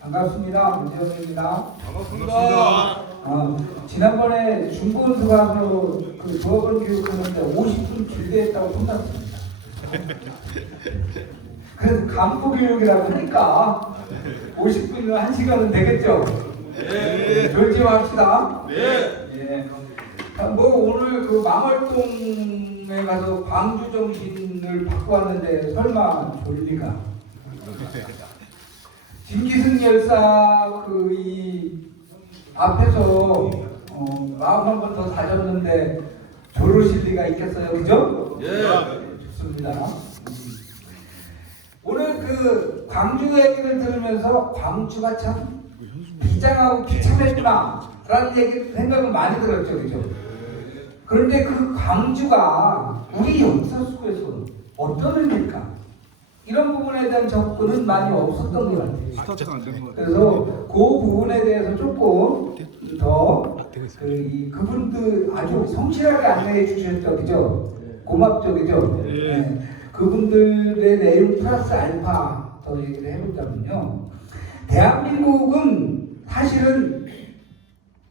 반갑습니다. 문재영입니다. 반갑습니다. 지난번에 중고등수 가서 그 조합원 교육하는데 50분 길게했다고 혼났습니다. 그래서 간부 교육이라고 하니까 50분이면 1시간은 되겠죠? 네. 졸지합시다. 네. 예. 오늘 그 망월동에 가서 광주 정신을 받고 왔는데 설마 졸리가? 김기승 열사 이 앞에서 마음 한 번 더 다졌는데 졸으실 리가 있겠어요, 그죠? 예. 좋습니다. 오늘 그 광주 얘기를 들으면서 광주가 참 비장하고 비참했구나라는 생각은 많이 들었죠, 그죠? 그런데 그 광주가 우리 역사 속에서 어떤 의미일까? 이런 부분에 대한 접근은 많이 없었던 것 같아요. 그래서 그 부분에 대해서 조금 더 그분들 아주 성실하게 안내해 주셨죠, 그죠? 고맙죠, 그죠? 네. 그분들의 내용 플러스 알파 더 얘기를 해보자면요. 대한민국은 사실은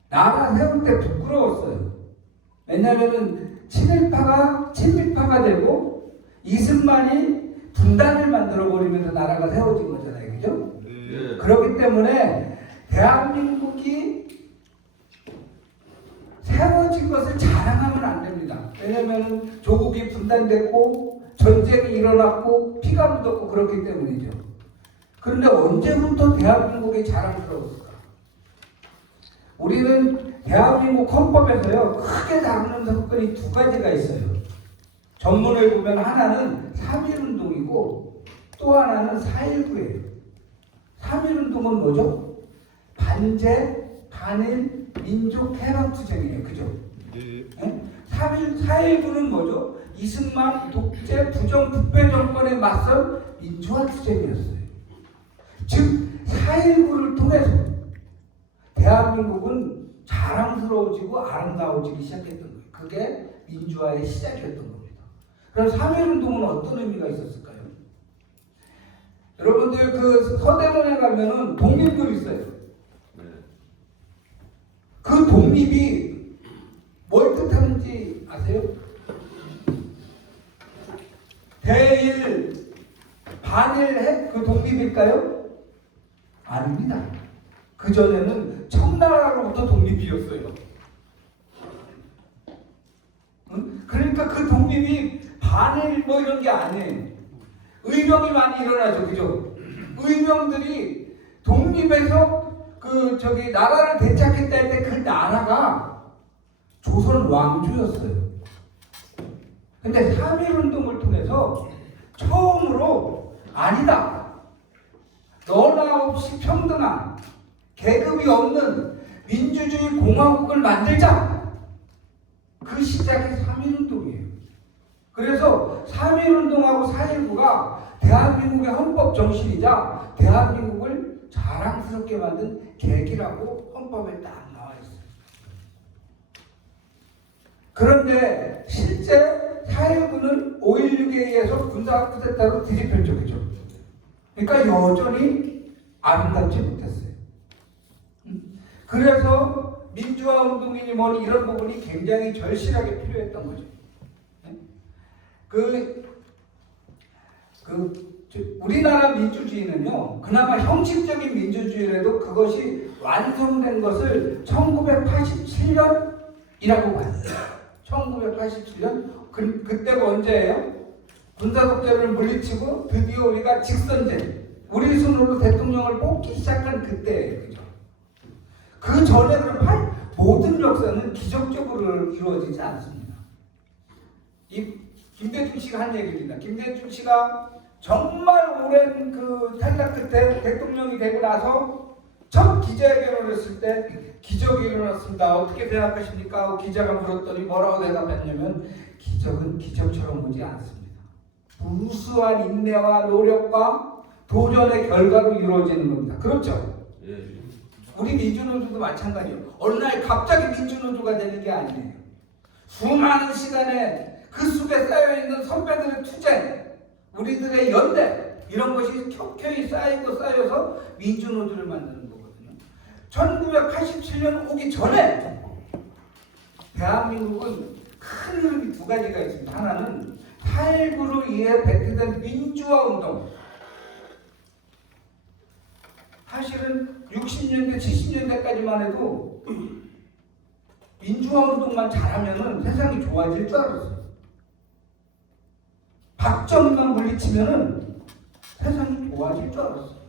나라 세울 때 부끄러웠어요. 왜냐하면 친일파가 친미파가 되고 이승만이 분단을 만들어 버리면서 나라가 세워진 거잖아요, 그죠? 네. 그렇기 때문에 대한민국이 세워진 것을 자랑하면 안 됩니다. 왜냐하면 조국이 분단됐고 전쟁이 일어났고 피가 묻었고 그렇기 때문이죠. 그런데 언제부터 대한민국이 자랑스러웠을까? 우리는 대한민국 헌법에서요 크게 다루는 사건이 두 가지가 있어요. 전문을 보면 하나는 3.1운동이고 또 하나는 4.19예요. 3.1운동은 뭐죠? 반제, 반일, 민족 해방투쟁이에요. 그죠? 네. 4.19는 뭐죠? 이승만 독재 부정 북배 정권에 맞선 민주화 투쟁이었어요. 즉 4.19를 통해서 대한민국은 자랑스러워지고 아름다워지기 시작했던 거예요. 그게 민주화의 시작이었던 겁니다. 그럼 3.1운동은 어떤 의미가 있었을까요? 여러분들 그 서대문에 가면은 독립들 있어요. 네. 그 독립이 뭘 뜻하는지 아세요? 대일, 반일해? 그 독립일까요? 아닙니다. 그전에는 청나라로부터 독립이었어요. 그러니까 그 독립이 반일 뭐 이런 게 아니에요. 의병이 많이 일어나죠, 그죠? 의병들이 독립해서 나라를 되찾겠다 할 때 그 나라가 조선 왕조였어요. 근데 3.1운동을 통해서 처음으로 아니다. 너나 없이 평등한 계급이 없는 민주주의 공화국을 만들자. 그 시작이 3.1운동이에요. 그래서 3.1운동하고 4.19가 대한민국의 헌법 정신이자 대한민국을 자랑스럽게 만든 계기라고 헌법에 딱 나와 있어요. 그런데 실제 4.19는 5.16에 의해서 군사쿠데타로 뒤집혔죠. 그죠? 그러니까 여전히 아름답지 못했어요. 그래서 민주화 운동이니 뭐니 이런 부분이 굉장히 절실하게 필요했던 거죠. 우리나라 민주주의는요, 그나마 형식적인 민주주의라도 그것이 완성된 것을 1987년이라고 봐요. 1987년? 그때가 언제예요? 군사독재를 물리치고 드디어 우리가 직선제, 우리 손으로 대통령을 뽑기 시작한 그때예요. 그죠? 그 전에 그럼 모든 역사는 기적적으로 이루어지지 않습니다. 김대중 씨가 한 얘기입니다. 김대중 씨가 정말 오랜 그 탈락 끝에 대통령이 되고 나서 첫 기자회견을 했을 때 기적이 일어났습니다. 어떻게 생각하십니까? 기자가 물었더니 뭐라고 대답했냐면 기적은 기적처럼 오지 않습니다. 무수한 인내와 노력과 도전의 결과로 이루어지는 겁니다. 그렇죠? 예. 우리 민주노조도 마찬가지예요. 어느 날 갑자기 민주노조가 되는 게 아니에요. 수많은 시간에 그 속에 쌓여있는 있는 선배들의 투쟁, 우리들의 연대 이런 것이 켜켜이 쌓여서 민주노조를 만드는 거거든요. 1987년 오기 전에 대한민국은 큰 흐름이 두 가지가 있습니다. 하나는 4.19로 인해 백기된 민주화 운동. 사실은 60년대, 70년대까지만 해도 민주화 운동만 잘하면은 세상이 좋아질 줄 알았어요. 박정희만 물리치면은 세상이 좋아질 줄 알았어요.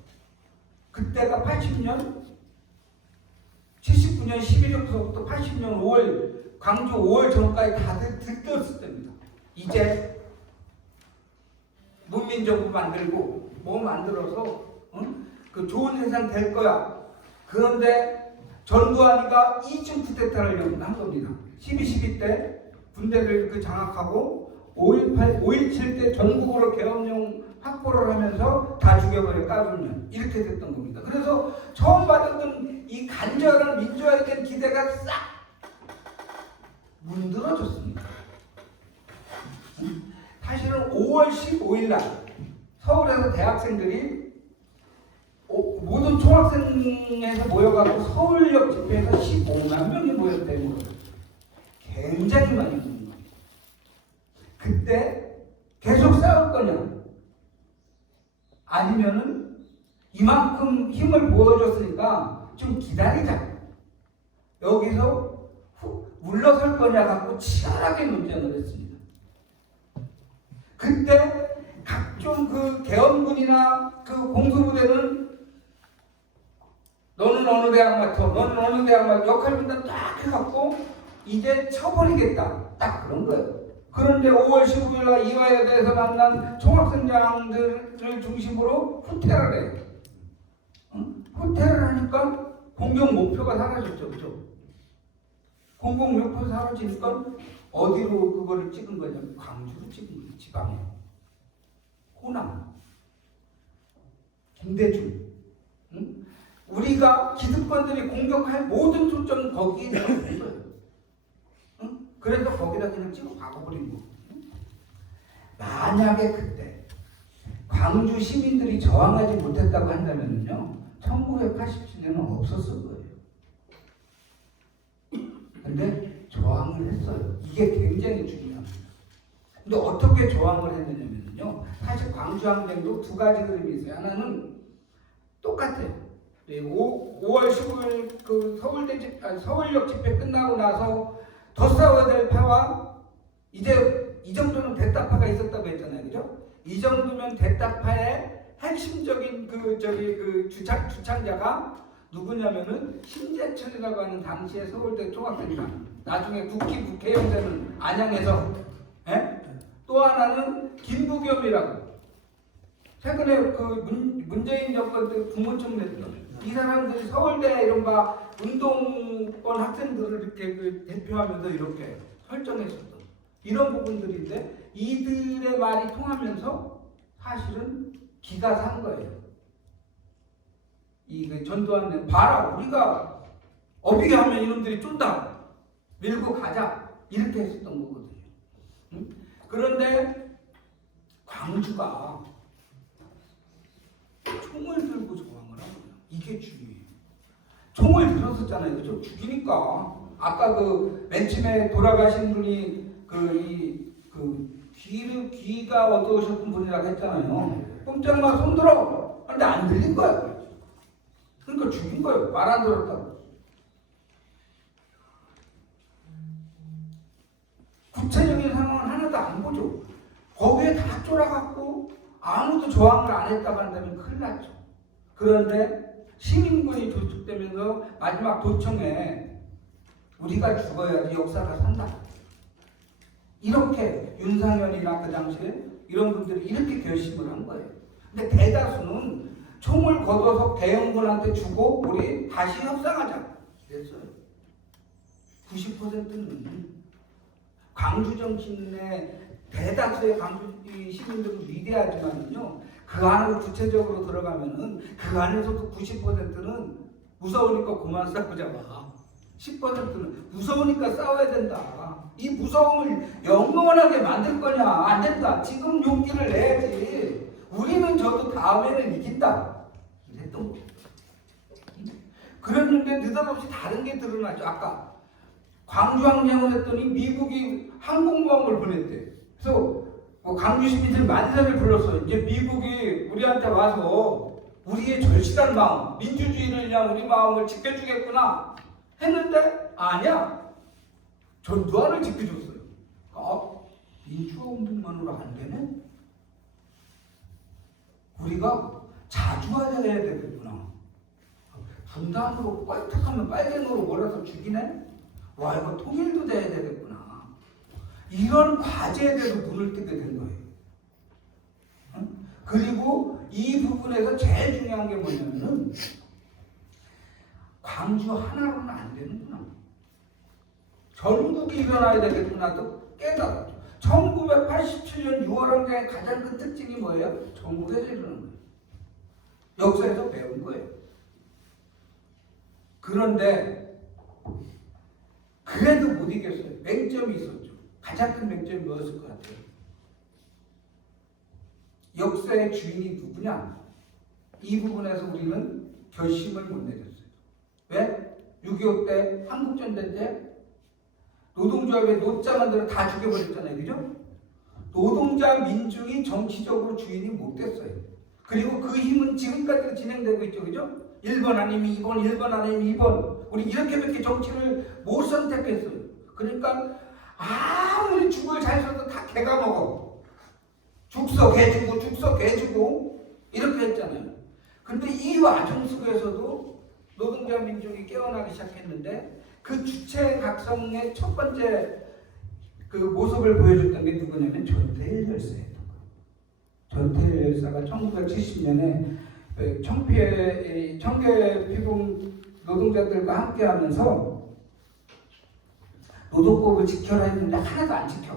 그때가 80년, 79년 11월부터 80년 5월, 광주 5월 전까지 다들 들떴을 때입니다. 이제 문민정부 만들고 뭐 만들어서 그 좋은 세상 될 거야. 그런데 전두환이가 2중 쿠데타를 한 겁니다. 12.12 때 군대를 장악하고 5.17 때 전국으로 계엄령 확보를 하면서 다 죽여버려 까주면 이렇게 됐던 겁니다. 그래서 처음 받았던 이 간절한 민주화에 대한 기대가 싹 문드러졌습니다. 사실은 5월 15일 날 서울에서 대학생들이 모든 총학생에서 모여가지고 서울역 집회에서 15만 명이 모였다는 거예요. 굉장히 많이 모인 거예요. 그때 계속 싸울 거냐? 아니면은 이만큼 힘을 보여줬으니까 좀 기다리자. 여기서 물러설 거냐 갖고 치열하게 논쟁을 했습니다. 그때 각종 그 계엄군이나 그 공수부대는 너는 어느 대학 맡아, 너는 어느 대학 맡아 역할 분담 딱 해갖고 이제 쳐버리겠다. 딱 그런 거예요. 그런데 5월 15일 날 이화여대에서 만난 총학생장들을 중심으로 후퇴를 해요. 후퇴를 하니까 공격 목표가 사라졌죠. 그죠? 공격 목표 사라지니까 어디로 그거를 찍은 거냐면 광주로 찍은 거예요. 지방에. 호남. 김대중. 우리가 기득권들이 공격할 모든 초점은 거기에 있는 거예요. 그래서 거기다 그냥 찍어 박아버린 거. 만약에 그때 광주 시민들이 저항하지 못했다고 한다면요, 1987년은 없었을 거예요. 근데 저항을 했어요. 이게 굉장히 중요합니다. 근데 어떻게 저항을 했느냐면요, 사실 광주항쟁도 두 가지 흐름이 있어요. 하나는 똑같아요. 5월 15일 그 서울역 집회 끝나고 나서 더 싸워야 될 파와 이제 이 정도는 대타파가 있었다고 했잖아요, 그죠? 이 정도면 대타파의 핵심적인 그 주창자가 누구냐면은 신재철이라고 하는 당시의 서울대 총학생장, 나중에 국회의원 되는 안양에서, 또 하나는 김부겸이라고 최근에 그 문재인 정권 때 국무총리 했던 이 사람들이 서울대 이른바 운동권 학생들을 이렇게 대표하면서 이렇게 설정했었던 이런 부분들인데, 이들의 말이 통하면서 사실은 기가 산 거예요. 이 전두환은 봐라, 우리가 어비게 하면 이놈들이 쫀다, 밀고 가자, 이렇게 했었던 거거든요. 그런데 광주가 총을 들고 저항을 하거든요. 이게 중요해요. 총을 들었었잖아요. 그죠? 죽이니까. 아까 그 맨 처음에 돌아가신 분이 귀가 어두우셨던 분이라고 했잖아요. 꼼짝마 손 들어. 근데 안 들린 거야. 그러니까 죽인 거예요. 말 안 들었다고. 구체적인 상황은 하나도 안 보죠. 거기에 다 쫄아갖고 아무도 저항을 안 했다고 한다면 큰일 났죠. 그런데 시민군이 조축되면서 마지막 도청에 우리가 죽어야지 역사가 산다. 이렇게 윤상현이나 그 당시에 이런 분들이 이렇게 결심을 한 거예요. 근데 대다수는 총을 걷어서 대형군한테 주고 우리 다시 협상하자 그랬어요. 90%는 광주 정치인의 대다수의 광주 시민들은 위대하지만요, 그 안으로 구체적으로 들어가면은 그 안에서도 90%는 무서우니까 그만 싸우자 봐. 10%는 무서우니까 싸워야 된다. 이 무서움을 영원하게 만들 거냐? 안 된다. 지금 용기를 내야지. 우리는 저도 다음에는 이긴다. 이랬던 거. 그랬는데 느닷없이 다른 게 드러나죠. 아까 광주항쟁을 했더니 미국이 항공모함을 보냈대. 그래서 광주 시민들 만세를 불렀어요. 이제 미국이 우리한테 와서 우리의 절실한 마음, 민주주의를 위한 우리 마음을 지켜주겠구나 했는데 아니야. 전두환을 지켜줬어요. 민주화운동만으로 안 되네? 우리가 자주화해야 되겠구나. 분단으로 뻘떡하면 빨갱으로 몰아서 죽이네? 와, 이거 통일도 돼야 되겠구나. 이런 과제에 대해서 눈을 뜨게 된 거예요. 응? 그리고 이 부분에서 제일 중요한 게 뭐냐면은 광주 하나로는 안 되는구나. 전국이 일어나야 되겠구나 또 깨달았죠. 1987년 6월 항쟁의 가장 큰 특징이 뭐예요? 전국에서 일어나는 거예요. 역사에서 배운 거예요. 그런데 그래도 못 이겼어요. 맹점이 있었죠. 가장 큰 맹점이 뭐였을 것 같아요? 역사의 주인이 누구냐? 이 부분에서 우리는 결심을 못 내렸어요. 왜? 6.25 때 한국전쟁 때 노동조합의 노자만들을 다 죽여버렸잖아요. 그죠? 노동자 민중이 정치적으로 주인이 못 됐어요. 그리고 그 힘은 지금까지도 진행되고 있죠. 그죠? 1번 아니면 2번, 1번 아니면 2번. 우리 이렇게밖에 정치를 못 선택했어요. 그러니까 아무리 죽을 잘 써도 다 개가 먹어. 죽서 개주고 죽서 개주고 이렇게 했잖아요. 근데 이 와중 속에서도 노동자 민중이 깨어나기 시작했는데 그 주체 각성의 첫 번째 그 모습을 보여줬던 게 누구냐면 전태일 열사예요. 전태일 열사가 1970년에 청계 피공 노동자들과 함께하면서 노동법을 지켜라 했는데 하나도 안 지켜.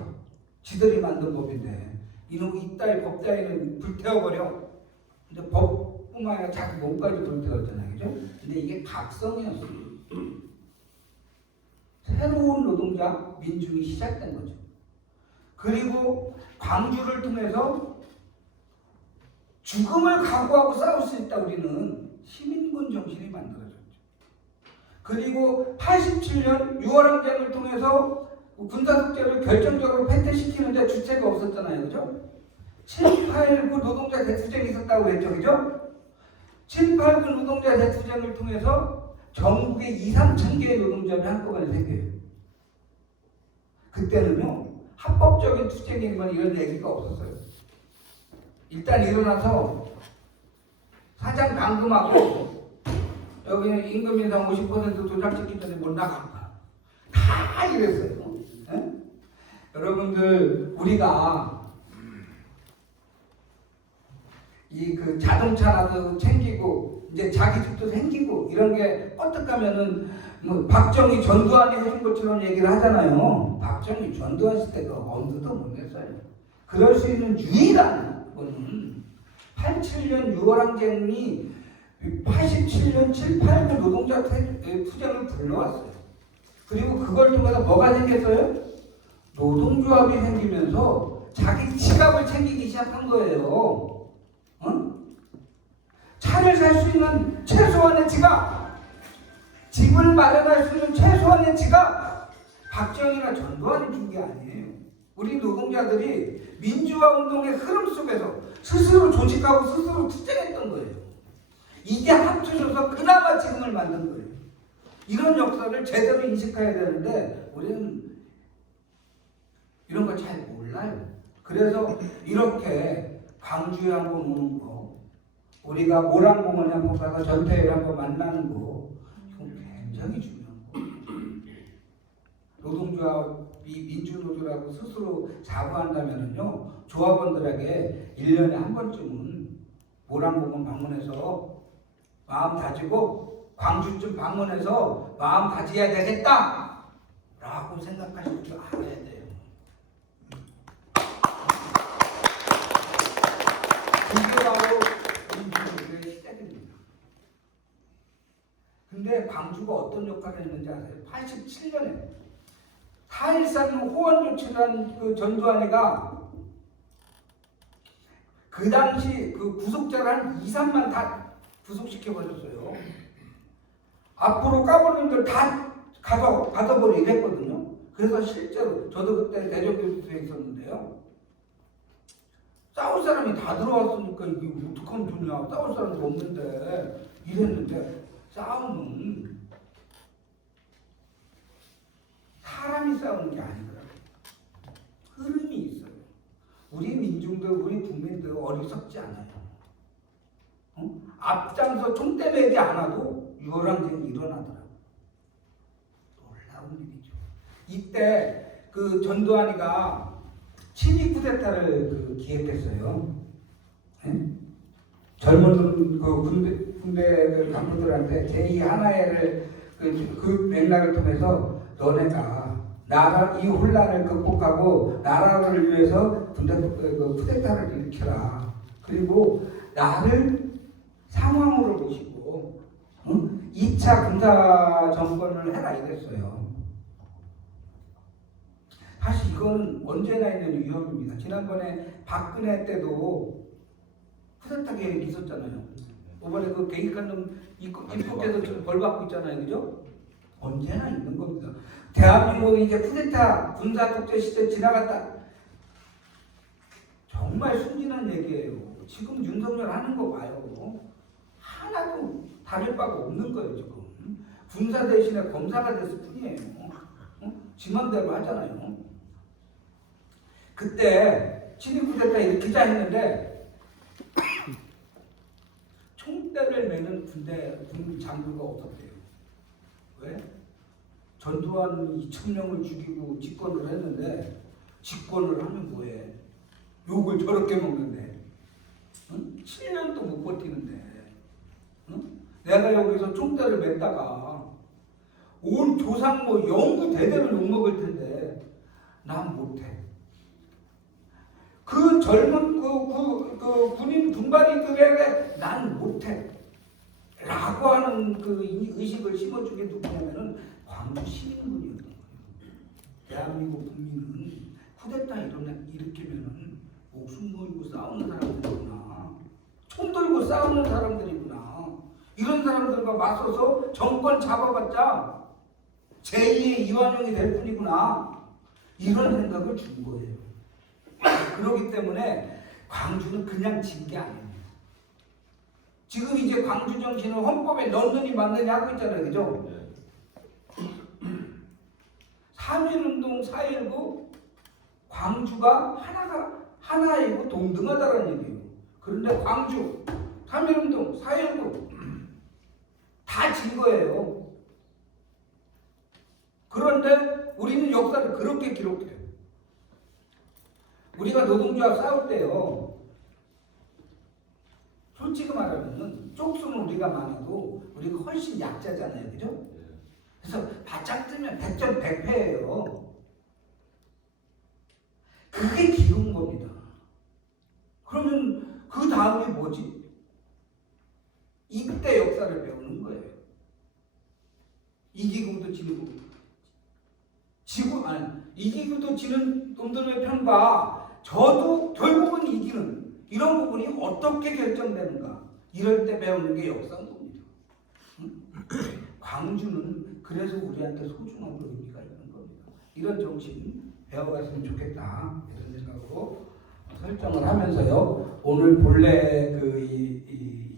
지들이 만든 법인데 이놈 이따위 법 따위는 불태워버려. 근데 법뿐만 아니라 자기 몸까지 불태웠잖아요. 그죠? 근데 이게 각성이었어요. 새로운 노동자 민중이 시작된 거죠. 그리고 광주를 통해서 죽음을 각오하고 싸울 수 있다. 우리는 시민군 정신이 만들어졌죠. 그리고 87년 6월항쟁을 통해서 군사독재를 결정적으로 폐퇴시키는데 주체가 없었잖아요. 그죠? 789 노동자 대투쟁이 있었다고 했죠. 그죠? 789 노동자 대투쟁을 통해서 전국에 2, 3천 개의 노동자들이 한꺼번에 생겨요. 그때는요, 합법적인 투쟁이면 이런 얘기가 없었어요. 일단 일어나서 사장 감금하고 여기는 임금 인상 50% 도착시키기 전에 못 나간다. 다 이랬어요. 에? 여러분들, 우리가 이 그 자동차라도 챙기고 이제 자기 집도 생기고 이런 게 어떡하면은 뭐 박정희 전두환이 해준 것처럼 얘기를 하잖아요. 박정희 전두환 시대가 엄두도 못 냈어요. 그럴 수 있는 유일한 거는 87년 6월항쟁이 87년 7, 8, 9 노동자 투쟁을 불러왔어요. 그리고 그걸 통해서 뭐가 생겼어요? 노동조합이 생기면서 자기 지갑을 챙기기 시작한 거예요. 차를 살 수 있는 최소한의 지갑, 집을 마련할 수 있는 최소한의 지갑, 박정희나 전두환이 준 게 아니에요. 우리 노동자들이 민주화 운동의 흐름 속에서 스스로 조직하고 스스로 투쟁했던 거예요. 이게 합쳐져서 그나마 지금을 만든 거예요. 이런 역사를 제대로 인식해야 되는데 우리는 이런 거 잘 몰라요. 그래서 이렇게 광주에 한번 오는 거, 우리가 모란공원에 한번 가서 전태일 한번 만나는 거, 이건 굉장히 중요한 거. 노동조합이 민주노조라고 스스로 자부한다면요, 조합원들에게 1년에 한 번쯤은 모란공원 방문해서 마음 다지고 광주쯤 방문해서 마음 다져야 되겠다 라고 생각하실 줄 알아야 돼요. 그게 바로 민주노조의 시작입니다. 근데 그때 광주가 어떤 역할을 했는지 아세요? 87년에 4.13 호원조치라는 그 전두환이가 그 당시 그 구속자를 한 2, 3만 다 구속시켜버렸어요. 앞으로 까버리는 다 가둬버리고 이랬거든요. 그래서 실제로 저도 그때 대전교수소에 있었는데요. 싸울 사람이 다 들어왔으니까 이게 어떡하면 좋냐. 싸울 사람도 없는데 이랬는데 싸움은 사람이 싸우는 게 아니더라고요. 흐름이 있어요. 우리 민중들, 우리 국민들 어리석지 않아요. 앞장서 총대 매지 않아도 유월항쟁이 일어나더라고요. 놀라운 일이죠. 이때 그 전두환이가 친위 쿠데타를 기획했어요. 네? 젊은 그 군대 간부들한테 제2 하나회를 그 맥락을 통해서 너네가 나라 이 혼란을 극복하고 나라를 위해서 쿠데타를 일으켜라. 그리고 나를 상황으로 보시고 2차 군사 정권을 해라 이랬어요. 사실 이건 언제나 있는 위험입니다. 지난번에 박근혜 때도 쿠데타 계획이 있었잖아요. 이번에 그 계획한 놈 입국해서 지금 벌 받고 있잖아요. 그죠? 언제나 있는 겁니다. 대한민국이 이제 쿠데타 군사 독재 시대 지나갔다. 정말 순진한 얘기예요. 지금 윤석열 하는 거 봐요. 하나도 다를 바가 없는 거예요. 지금 군사 대신에 검사가 됐을 뿐이에요. 지 맘대로 하잖아요. 그때 친위 쿠데타 일으키자 했는데 총대를 매는 군 장교가 없었대요. 왜? 전두환 2,000명을 죽이고 집권을 했는데 집권을 하면 뭐해? 욕을 저렇게 먹는데 7년도 못 버티는데 내가 여기서 총대를 맸다가 온 조상모 영구 대대로 욕먹을 텐데 난 못해. 그 젊은 그 군인 군발이들에게 난 못해 라고 하는 그 의식을 심어준 게 누구냐면은 광주 시민군이었던 거예요. 대한민국 국민은 쿠데타 일으키면은 목숨 걸고 싸우는 사람들이구나, 총 들고 싸우는 사람들이구나, 이런 사람들과 맞서서 정권 잡아봤자 제2의 이완용이 될 뿐이구나, 이런 생각을 준 거예요. 그렇기 때문에 광주는 그냥 진 게 아닙니다. 지금 이제 광주 정신을 헌법에 넣느니 맞느니 하고 있잖아요. 그죠? 3.1운동 4.19 광주가 하나이고 동등하다는 얘기예요. 그런데 광주 3.1운동 4.19 다 진 거예요. 그런데 우리는 역사를 그렇게 기록해요. 우리가 노동조합 싸울 때요, 솔직히 말하면 쪽수는 우리가 많아도 우리가 훨씬 약자잖아요. 그죠? 그래서 바짝 뜨면 100점 100패예요. 그게 기운 겁니다. 그러면 그 다음이 뭐지? 이때 역사를 배우는 거예요. 이기고도 지고 이기고도 지는 놈들의 편과 저도 결국은 이기는 이런 부분이 어떻게 결정되는가, 이럴 때 배우는 게 역사인 겁니다. 광주는 그래서 우리한테 소중하고 의미가 있는 겁니다. 이런 정신 배워갔으면 좋겠다, 이런 생각으로 설정을 하면서요, 오늘 본래 이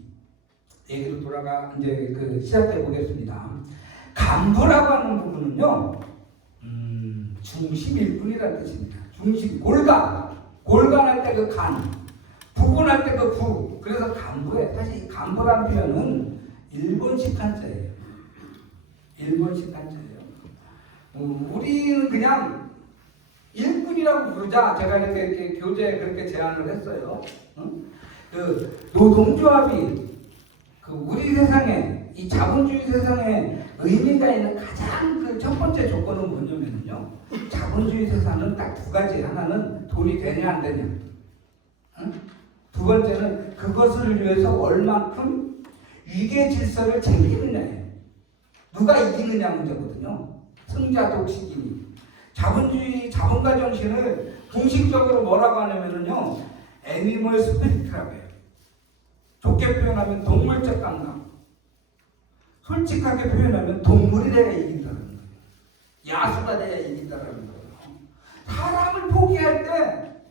얘기로 돌아가 이제 시작해 보겠습니다. 간부라고 하는 부분은요, 중심일 뿐이라는 뜻입니다. 중심, 골간할 때 그 간, 부분할 때 그 부. 그래서 간부에, 사실 이 간부라는 표현은 일본식 한자예요. 일본식 한자예요. 우리는 그냥 일꾼이라고 부르자. 제가 이렇게 교재에 그렇게 제안을 했어요. 노동조합이 우리 세상에, 이 자본주의 세상에 의미가 있는 가장 첫 번째 조건은 뭐냐면요, 자본주의 세상은 딱 두 가지. 하나는 돈이 되냐 안 되냐, 두 번째는 그것을 위해서 얼만큼 위계 질서를 챙기느냐예요. 누가 이기느냐 문제거든요. 승자 독식이니. 자본주의 자본가 정신을 공식적으로 뭐라고 하냐면요, 애니멀 스피릿이라고 해요. 좋게 표현하면 동물적 감각, 솔직하게 표현하면 동물이 돼야 이긴다는 거예요. 야수가 돼야 이긴다는 거예요. 사람을 포기할 때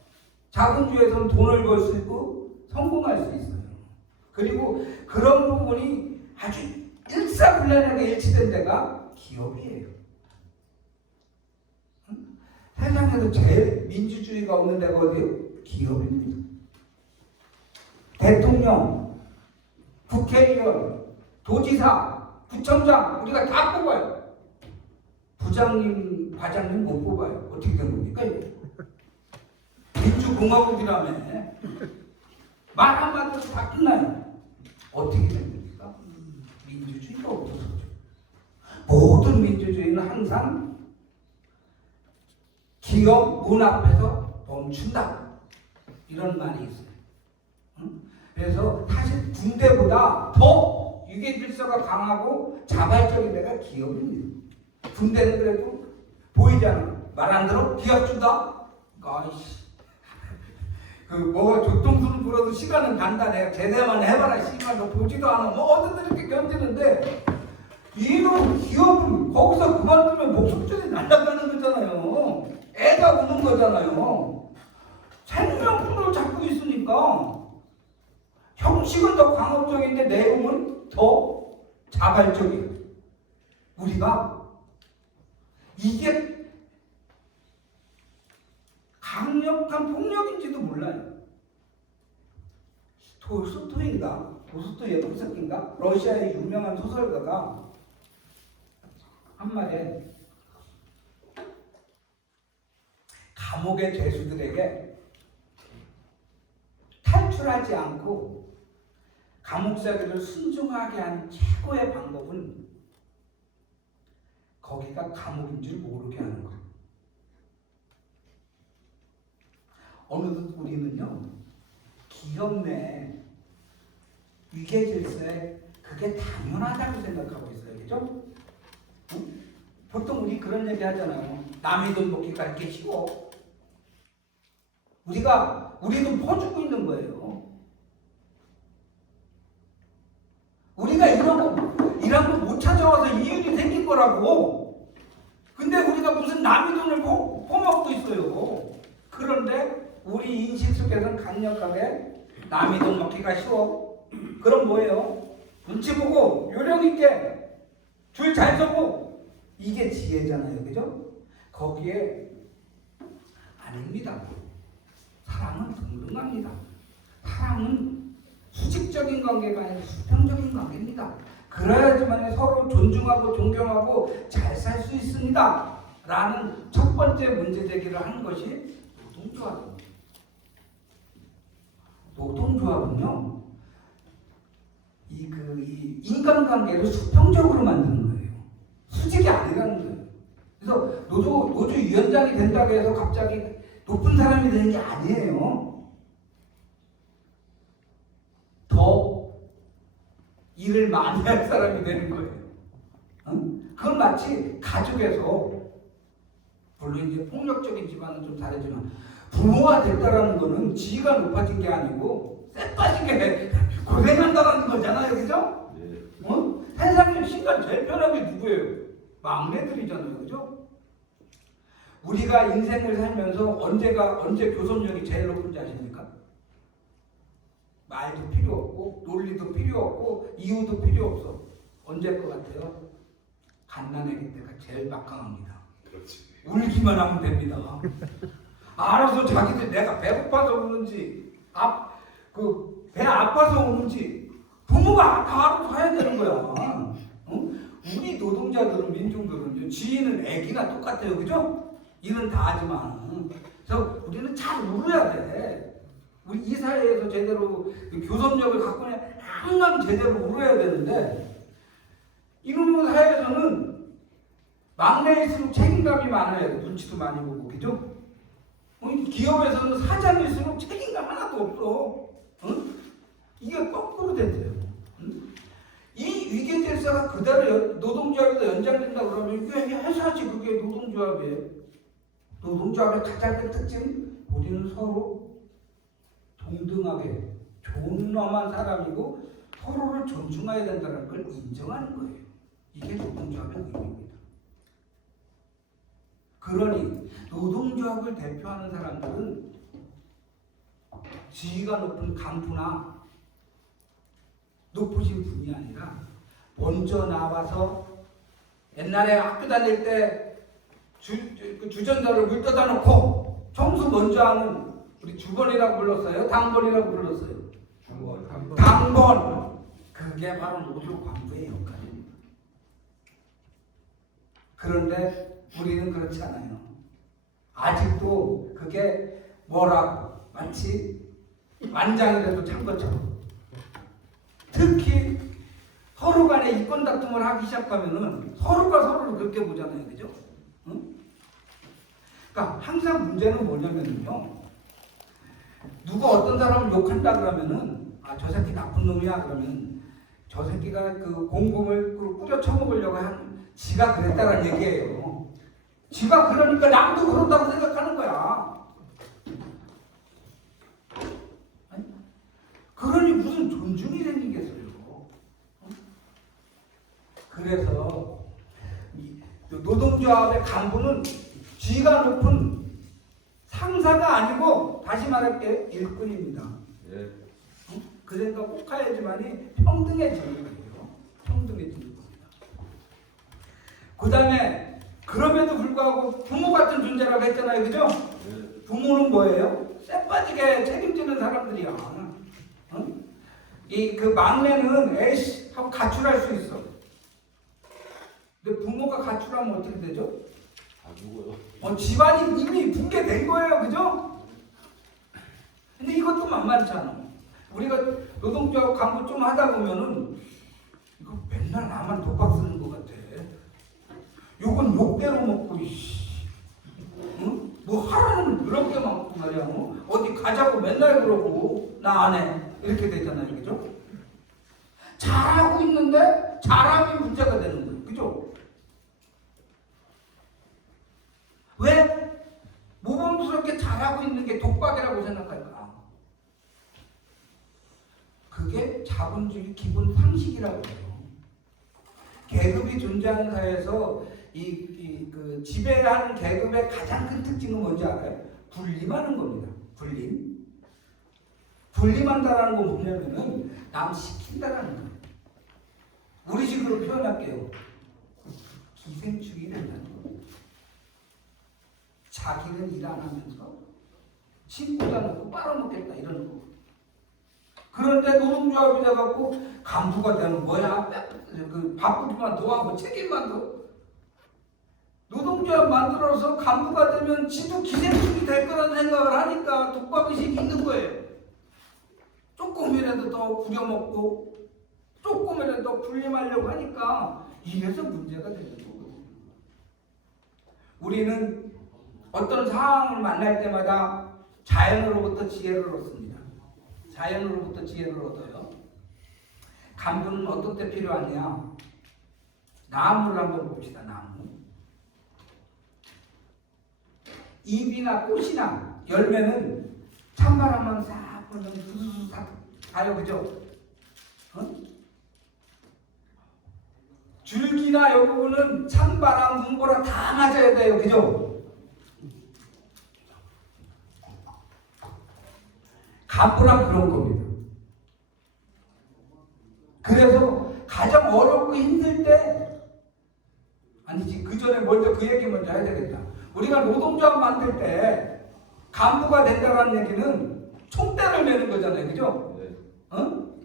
자본주의에서는 돈을 벌 수 있고 성공할 수 있어요. 그리고 그런 부분이 아주 일사불란하게 일치된 데가 기업이에요. 세상에서 제일 민주주의가 없는 데가 어디예요? 기업입니다. 대통령, 국회의원, 도지사, 구청장 우리가 다 뽑아요. 부장님, 과장님 못 뽑아요. 어떻게 된 겁니까? 민주공화국이라며 말 한마디로 다 끝나요. 어떻게 된 겁니까? 민주주의가 없어서죠. 모든 민주주의는 항상 기업 문 앞에서 멈춘다, 이런 말이 있어요. 그래서 사실 군대보다 더 유계 질서가 강하고 자발적인 데가 기업입니다. 군대는 그래도 보이지 않아. 말 안 들어? 기업 준다? 아이씨. 뭐 조통수를 불어도 시간은 간다. 내가 제대만 해봐라. 시간 너 보지도 않아. 뭐 어떤 이렇게 견디는데, 이놈 기업은 거기서 그만두면 목숨줄이 날아가는 거잖아요. 애가 우는 거잖아요. 생명줄을 잡고 있으니까 형식은 더 강압적인데 내용은 더 자발적이에요. 우리가 이게 강력한 폭력인지도 몰라요. 도스토인가? 도스토옙스키인가? 러시아의 유명한 소설가가 한말에 감옥의 죄수들에게 탈출하지 않고 감옥살이를 순종하게 하는 최고의 방법은 거기가 감옥인 줄 모르게 하는 거예요. 어느덧 우리는요, 기업 내 위계 질서에 그게 당연하다고 생각하고 있어요. 그죠? 응? 보통 우리 그런 얘기 하잖아요. 남의 돈 먹기가 이렇게 쉬워. 우리 돈 퍼주고 있는 거예요. 우리가 이런 거 못 찾아와서 이윤이 생긴 거라고. 근데 우리가 무슨 남의 돈을 퍼먹고 있어요. 그런데 우리 인식 속에서는 강력하게 남의 돈 먹기가 쉬워. 그럼 뭐예요? 눈치 보고 요령 있게 줄 잘 서고, 이게 지혜잖아요. 그죠? 거기에 아닙니다. 사랑은 동등합니다. 사랑은 수직적인 관계가 아니라 수평적인 관계입니다. 그래야지만 서로 존중하고 존경하고 잘 살 수 있습니다. 라는 첫 번째 문제 제기를 하는 것이 노동조합입니다. 노동조합은요, 이 인간관계를 수평적으로 만드는 거예요. 수직이 아니라는 거예요. 그래서 노조위원장이 된다고 해서 갑자기 높은 사람이 되는 게 아니에요. 더 일을 많이 할 사람이 되는 거예요. 응? 그건 마치 가족에서, 물론 이제 폭력적인 집안은 좀 다르지만, 부모가 됐다라는 거는 지위가 높아진 게 아니고 쎄 빠지게 고생한다는 거잖아요. 그죠? 어? 세상에 신간 제일 편한 게 누구예요? 막내들이잖아요. 그죠? 우리가 인생을 살면서 언제 교섭력이 제일 높은지 아십니까? 말도 필요 없고 논리도 필요 없고 이유도 필요 없어. 언제 것 같아요? 갓난아기 때가 제일 막강합니다. 그렇지. 울기만 하면 됩니다. 알아서 자기들 내가 배고파서 우는지 배 아파서 우는지 부모가 다 알아서 해야 되는 거야. 응? 우리 노동자들은, 민중들은 지인은 애기나 똑같아요. 그죠? 일은 다 하지만. 그래서 우리는 잘 울어야 돼. 우리 이 사회에서 제대로 교섭력을 갖고 항상 제대로 울어야 되는데, 이놈의 사회에서는 막내일수록 책임감이 많아요. 눈치도 많이 보고. 그죠? 기업에서는 사장일수록 책임감 하나도 없어. 응? 이게 거꾸로 됐어요. 응? 이 위계 질서가 그대로 노동조합에서 연장된다 그러면 이게 회사지 그게 노동조합이에요. 노동조합의 가장 큰 특징은 우리는 서로 동등하게 존엄한 사람이고 서로를 존중해야 된다는 걸 인정하는 거예요. 이게 노동조합의 의미입니다. 그러니 노동조합을 대표하는 사람들은 지위가 높은 간부나 높으신 분이 아니라 먼저 나와서 옛날에 학교 다닐 때 주전자를 물 떠다 놓고 청소 먼저 하는 우리 주번이라고 불렀어요? 당번이라고 불렀어요? 당번. 그게 바로 노조 간부의 역할입니다. 그런데 우리는 그렇지 않아요. 아직도 그게 뭐라고 마치 만장이라도 찬 것처럼. 특히 서로 간에 이권 다툼을 하기 시작하면은 서로가 서로를 그렇게 보잖아요. 그죠? 응? 그러니까 항상 문제는 뭐냐면요. 누가 어떤 사람을 욕한다 그러면은 저 새끼 나쁜 놈이야 그러면 저 새끼가 그 공금을 뿌려 쳐먹으려고 한 지가 그랬다는 얘기예요. 지가 그러니까 남도 그런다고 생각하는 거야. 아니? 그러니 무슨 존중이 생기겠어요. 그래서 노동조합의 간부는 지위가 높은 상사가 아니고 다시 말할게요. 일꾼입니다. 예. 그 생각 꼭 해야지만이 평등해지는 거예요. 평등해지는 겁니다. 그 다음에 그럼에도 불구하고 부모 같은 존재라고 했잖아요. 그죠? 예. 부모는 뭐예요? 쎄 빠지게 책임지는 사람들이야. 응? 그 막내는 에이씨 하고 가출할 수 있어. 근데 부모가 가출하면 어떻게 되죠? 다 죽어요. 집안이 이미 붕괴된 거예요. 그죠? 근데 이것도 만만치 않아. 우리가 노동조합 간부 좀 하다 보면은 이거 맨날 나만 독박 쓰는 것 같아. 욕은 욕대로 먹고 응? 뭐 하라는 그렇게 많고 말이야. 어디 가자고 맨날 그러고 나 안 해. 이렇게 되잖아요. 그죠? 잘하고 있는데 잘함이 문제가 되는 거예요. 그죠? 왜 모범스럽게 잘하고 있는 게 독박이라고 생각할까? 그게 자본주의 기본 상식이라고 해요. 계급이 존재하는 사회에서 그 지배하는 계급의 가장 큰 특징은 뭔지 알아요? 군림하는 겁니다. 군림. 군림한다라는 건 뭐냐면은 남 시킨다라는 거예요. 우리 식으로 표현할게요. 기생충이 된다는 거예요. 자기는 일 안 하면서 친구도 놓고 빨아먹겠다 이러는 거. 그런데 노동조합이 돼갖고 간부가 되면 뭐야? 그 바쁘기만 더 하고 책임만 더. 노동조합 만들어서 간부가 되면 지도 기생충이 될 거라는 생각을 하니까 독박의식이 있는 거예요. 조금이라도 더 부려먹고 조금이라도 더 군림하려고 하니까 이래서 문제가 되는 거거든요. 우리는 어떤 상황을 만날 때마다 자연으로부터 지혜를 얻습니다. 자연으로부터 지혜를 얻어요. 간부는 어떤 때 필요하냐? 나무를 한번 봅시다. 나무. 잎이나 꽃이나 열매는 찬바람만 싹 불면 수수수 가요. 그죠? 줄기나 이 부분은 찬바람, 눈보라 다 맞아야 돼요. 그죠? 간부란 그런 겁니다. 그래서 가장 어렵고 힘들 때 아니지 그 전에 먼저 그 얘기 먼저 해야 되겠다. 우리가 노동조합 만들 때 간부가 된다는 얘기는 총대를 매는 거잖아요. 그죠? 네.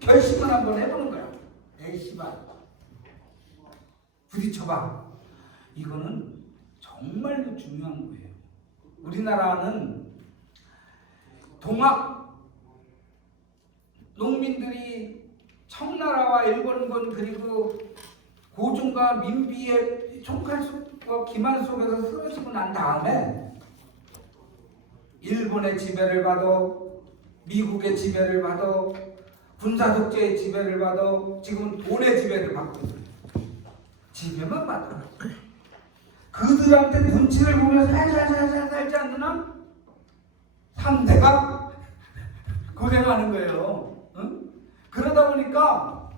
결심을 한번 해보는 거야. 에이 씨발 부딪혀봐. 이거는 정말로 중요한 거예요. 우리나라는 동학 농민들이 청나라와 일본군 그리고 고종과 민비의 총칼과 기만 속에서 쓰러지고 난 다음에 일본의 지배를 받아 미국의 지배를 받아 군사 독재의 지배를 받아 지금 돈의 지배를 받고 있어요. 지배만 받아. 그들한테 눈치를 보며 살살살살 살지 않는 한 상대가 고생하는 거예요. 응? 그러다 보니까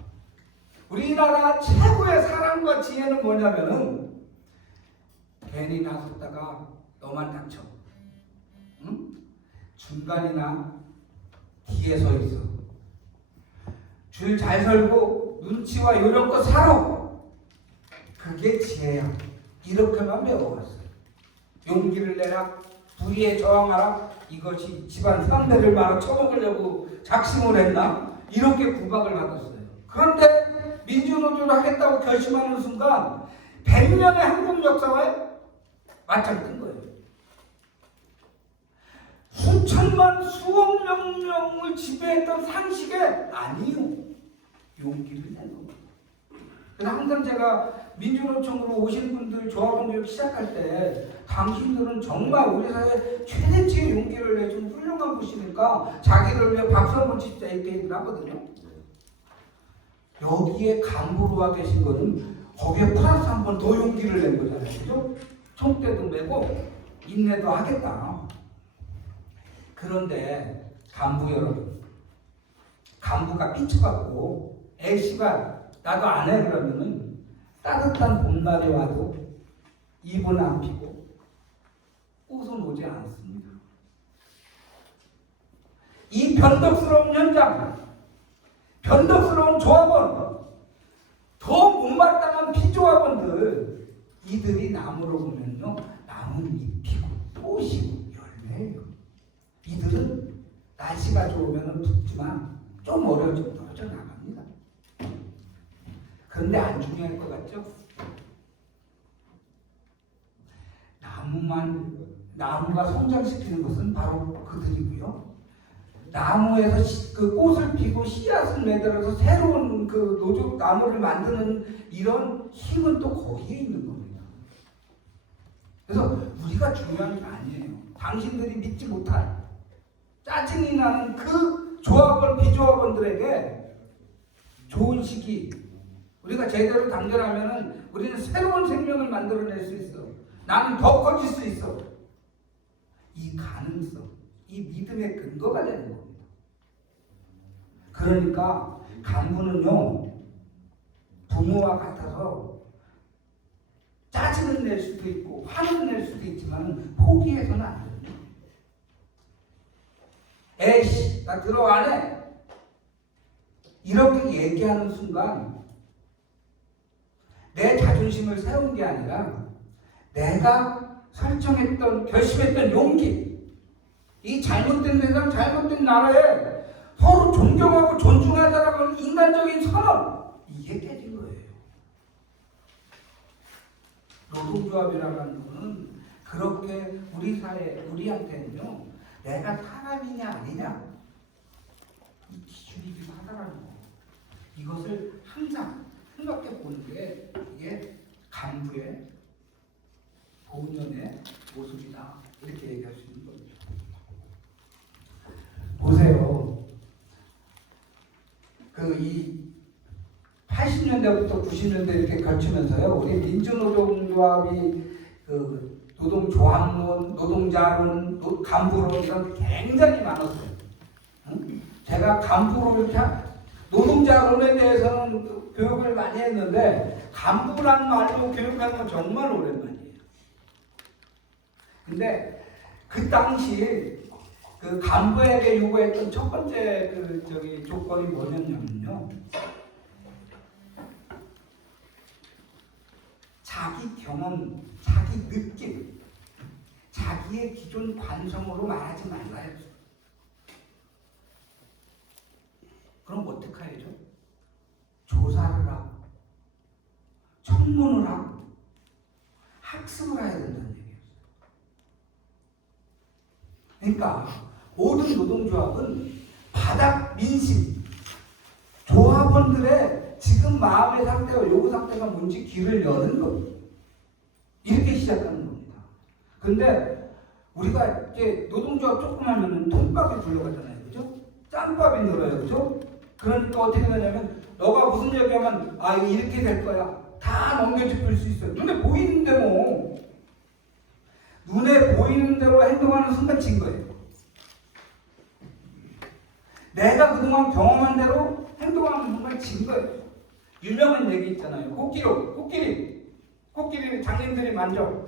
우리나라 최고의 사랑과 지혜는 뭐냐면은 괜히 나섰다가 너만 다쳐. 응? 중간이나 뒤에 서 있어. 줄 잘 설고 눈치와 요령껏 살아. 그게 지혜야. 이렇게만 배워왔어요. 용기를 내라, 불의에 저항하라. 이것이 집안 상대를 말아 쳐먹으려고 작심을 했나? 이렇게 구박을 받았어요. 그런데 민주노조를 하겠다고 결심하는 순간 100년의 한국 역사와 맞짱 거예요. 수천만 수억 명을 지배했던 상식에 아니요, 용기를 낸 겁니다. 그래서 항상 제가 민주노총으로 오신 분들 조합원교육 시작할 때 당신들은 정말 우리 사회 최대치의 용기를 내준 훌륭한 분이니까 자기를 위해 박수 한번 치자 이렇게 얘기를 하거든요. 여기에 간부로 와 계신 거는 거기에 플러스 한 번 더 용기를 낸 거잖아요. 그죠? 총대도 메고 인내도 하겠다. 그런데 간부 여러분, 간부가 삐쳐갖고 씨발 나도 안 해 그러면은 따뜻한 봄날이 와도 입은 안 피고 꽃은 오지 않습니다. 이 변덕스러운 현장, 변덕스러운 조합원, 더 못마땅한 피조합원들, 이들이 나무로 보면요, 나무는 잎이고 꽃이고 열매예요. 이들은 날씨가 좋으면 붙지만 좀 어려워지면 떨어져 나갑니다. 그런데 안 중요할 것 같죠? 나무가 성장시키는 것은 바로 그들이고요. 나무에서 그 꽃을 피고 씨앗을 매달아서 새로운 그 노조 나무를 만드는 이런 힘은 또 거기에 있는 겁니다. 그래서 우리가 중요한 게 아니에요. 당신들이 믿지 못할 짜증이 나는 그 조합원, 비조합원들에게 좋은 시기, 우리가 제대로 단결하면은 우리는 새로운 생명을 만들어낼 수 있어. 나는 더 커질 수 있어. 이 가능성, 이 믿음의 근거가 되는 겁니다. 그러니까 간부는요, 부모와 같아서 짜증을 낼 수도 있고 화를 낼 수도 있지만 포기해서는 안 됩니다. 에이씨, 나 들어가네. 이렇게 얘기하는 순간 내 자존심을 세운 게 아니라 내가 설정했던, 결심했던 용기, 이 잘못된 세상, 잘못된 나라에 서로 존경하고 존중하자라고 하는 인간적인 선언, 이게 깨진 거예요. 노동조합이라고 하는 거는 그렇게 우리 사회, 우리한테는요, 내가 사람이냐 아니냐 이 기준이기도 하다라는 거. 이것을 항상 생각해 보는 게 이게 간부의 본연의 모습이다, 이렇게 얘기할 수 있는 겁니다. 보세요. 이 80년대부터 90년대 이렇게 걸치면서요, 우리 민주노동조합이 그 노동조합론, 노동자론, 간부론 이런 굉장히 많았어요. 응? 제가 간부로 이렇게 노동자론에 대해서는 교육을 많이 했는데 간부란 말로 교육하는 건 정말 오랜만이에요. 근데 그 당시 그 간부에게 요구했던 첫 번째 조건이 뭐냐면요, 자기 경험, 자기 느낌, 자기의 기존 관성으로 말하지 말라요. 그럼 어떻게 해야죠? 조사를 하고 청문을 하고 학습을 해야 된다는 얘기예요. 그러니까 모든 노동조합은 바닥 민심, 조합원들의 지금 마음의 상태와 요구 상태가 뭔지 귀를 여는 겁니다. 이렇게 시작하는 겁니다. 근데 우리가 이제 노동조합 조금 하면은 돈밥이 불러가잖아요. 그죠? 짬밥이 늘어요. 그죠? 그러니까 어떻게 되냐면 너가 무슨 얘기하면 아 이거 이렇게 될 거야 다 넘겨짚을 수 있어요. 눈에 보이는데 뭐 눈에 보이는 대로 행동하는 순간 진 거예요. 내가 그동안 경험한 대로 행동하는 순간 진 거예요. 유명한 얘기 있잖아요. 코끼리 장님들이 만져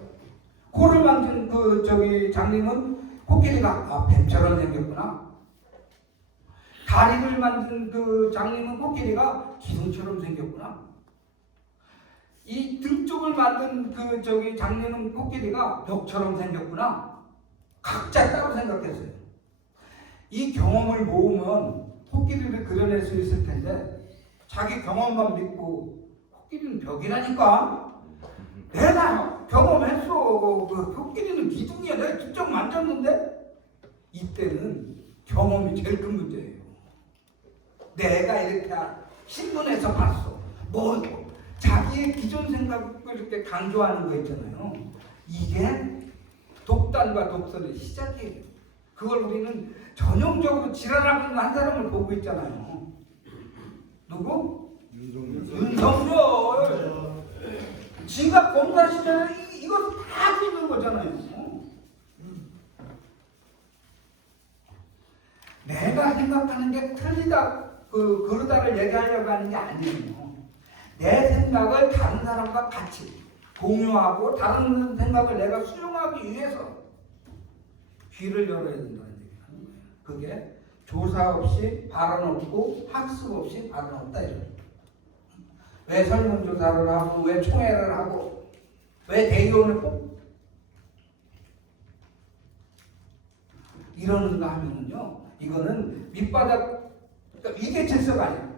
코를 만든 그 장님은 코끼리가 아 뱀처럼 생겼구나. 다리를 만든 그 장님은 코끼리가 기둥처럼 생겼구나. 이 등 쪽을 만든 그 장님은 코끼리가 벽처럼 생겼구나. 각자 따로 생각했어요. 이 경험을 모으면 코끼리를 그려낼 수 있을 텐데 자기 경험만 믿고 코끼리는 벽이라니까. 내가 경험했어. 그 코끼리는 기둥이야. 내가 직접 만졌는데 이때는 경험이 제일 큰 문제예요. 내가 이렇게 신문에서 봤어. 뭐 자기의 기존 생각을 이렇게 강조하는 거 있잖아요. 이게 독단과 독설의 시작이에요. 그걸 우리는 전형적으로 지랄하고 있는 한 사람을 보고 있잖아요. 누구? 윤석열. 지가 검사 시절에 이것을 다 하고 있는 거잖아요. 내가 생각하는 게 틀리다, 그러다를 얘기하려고 하는 게 아니에요. 내 생각을 다른 사람과 같이 공유하고 다른 생각을 내가 수용하기 위해서 귀를 열어야 된다는 얘기를 하는 거예요. 그게 조사 없이 발언 없고 학습 없이 발언 없다 이런. 왜 설문조사를 하고 왜 총회를 하고 왜 대의원을 뽑고 이러는가 하면은요, 이거는 밑바닥, 그러니까 이게 질서가 아니에요.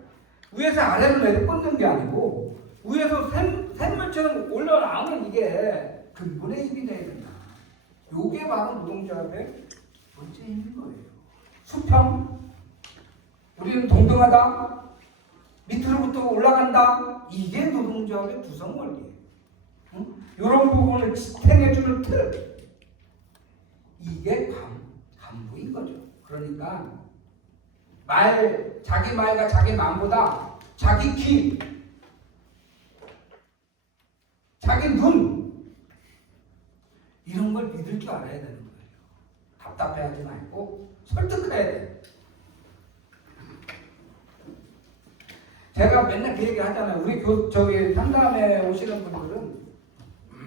위에서 아래로 내려 뻗는 게 아니고 위에서 샘물처럼 올라가면 이게 근본의 힘이 돼야 된다. 요게 바로 노동조합의 번째 힘인 거예요. 수평, 우리는 동등하다, 밑으로부터 올라간다, 이게 노동조합의 구성 원리예요. 이런 부분을 지탱해주는 틀, 이게 간부인 거죠. 그러니까 자기 말과 자기 마음보다 자기 귀, 자기 눈, 이런 걸 믿을 줄 알아야 되는 거예요. 답답해하지 말고 설득해야 돼. 제가 맨날 그 얘기 하잖아요. 우리 상담에 오시는 분들은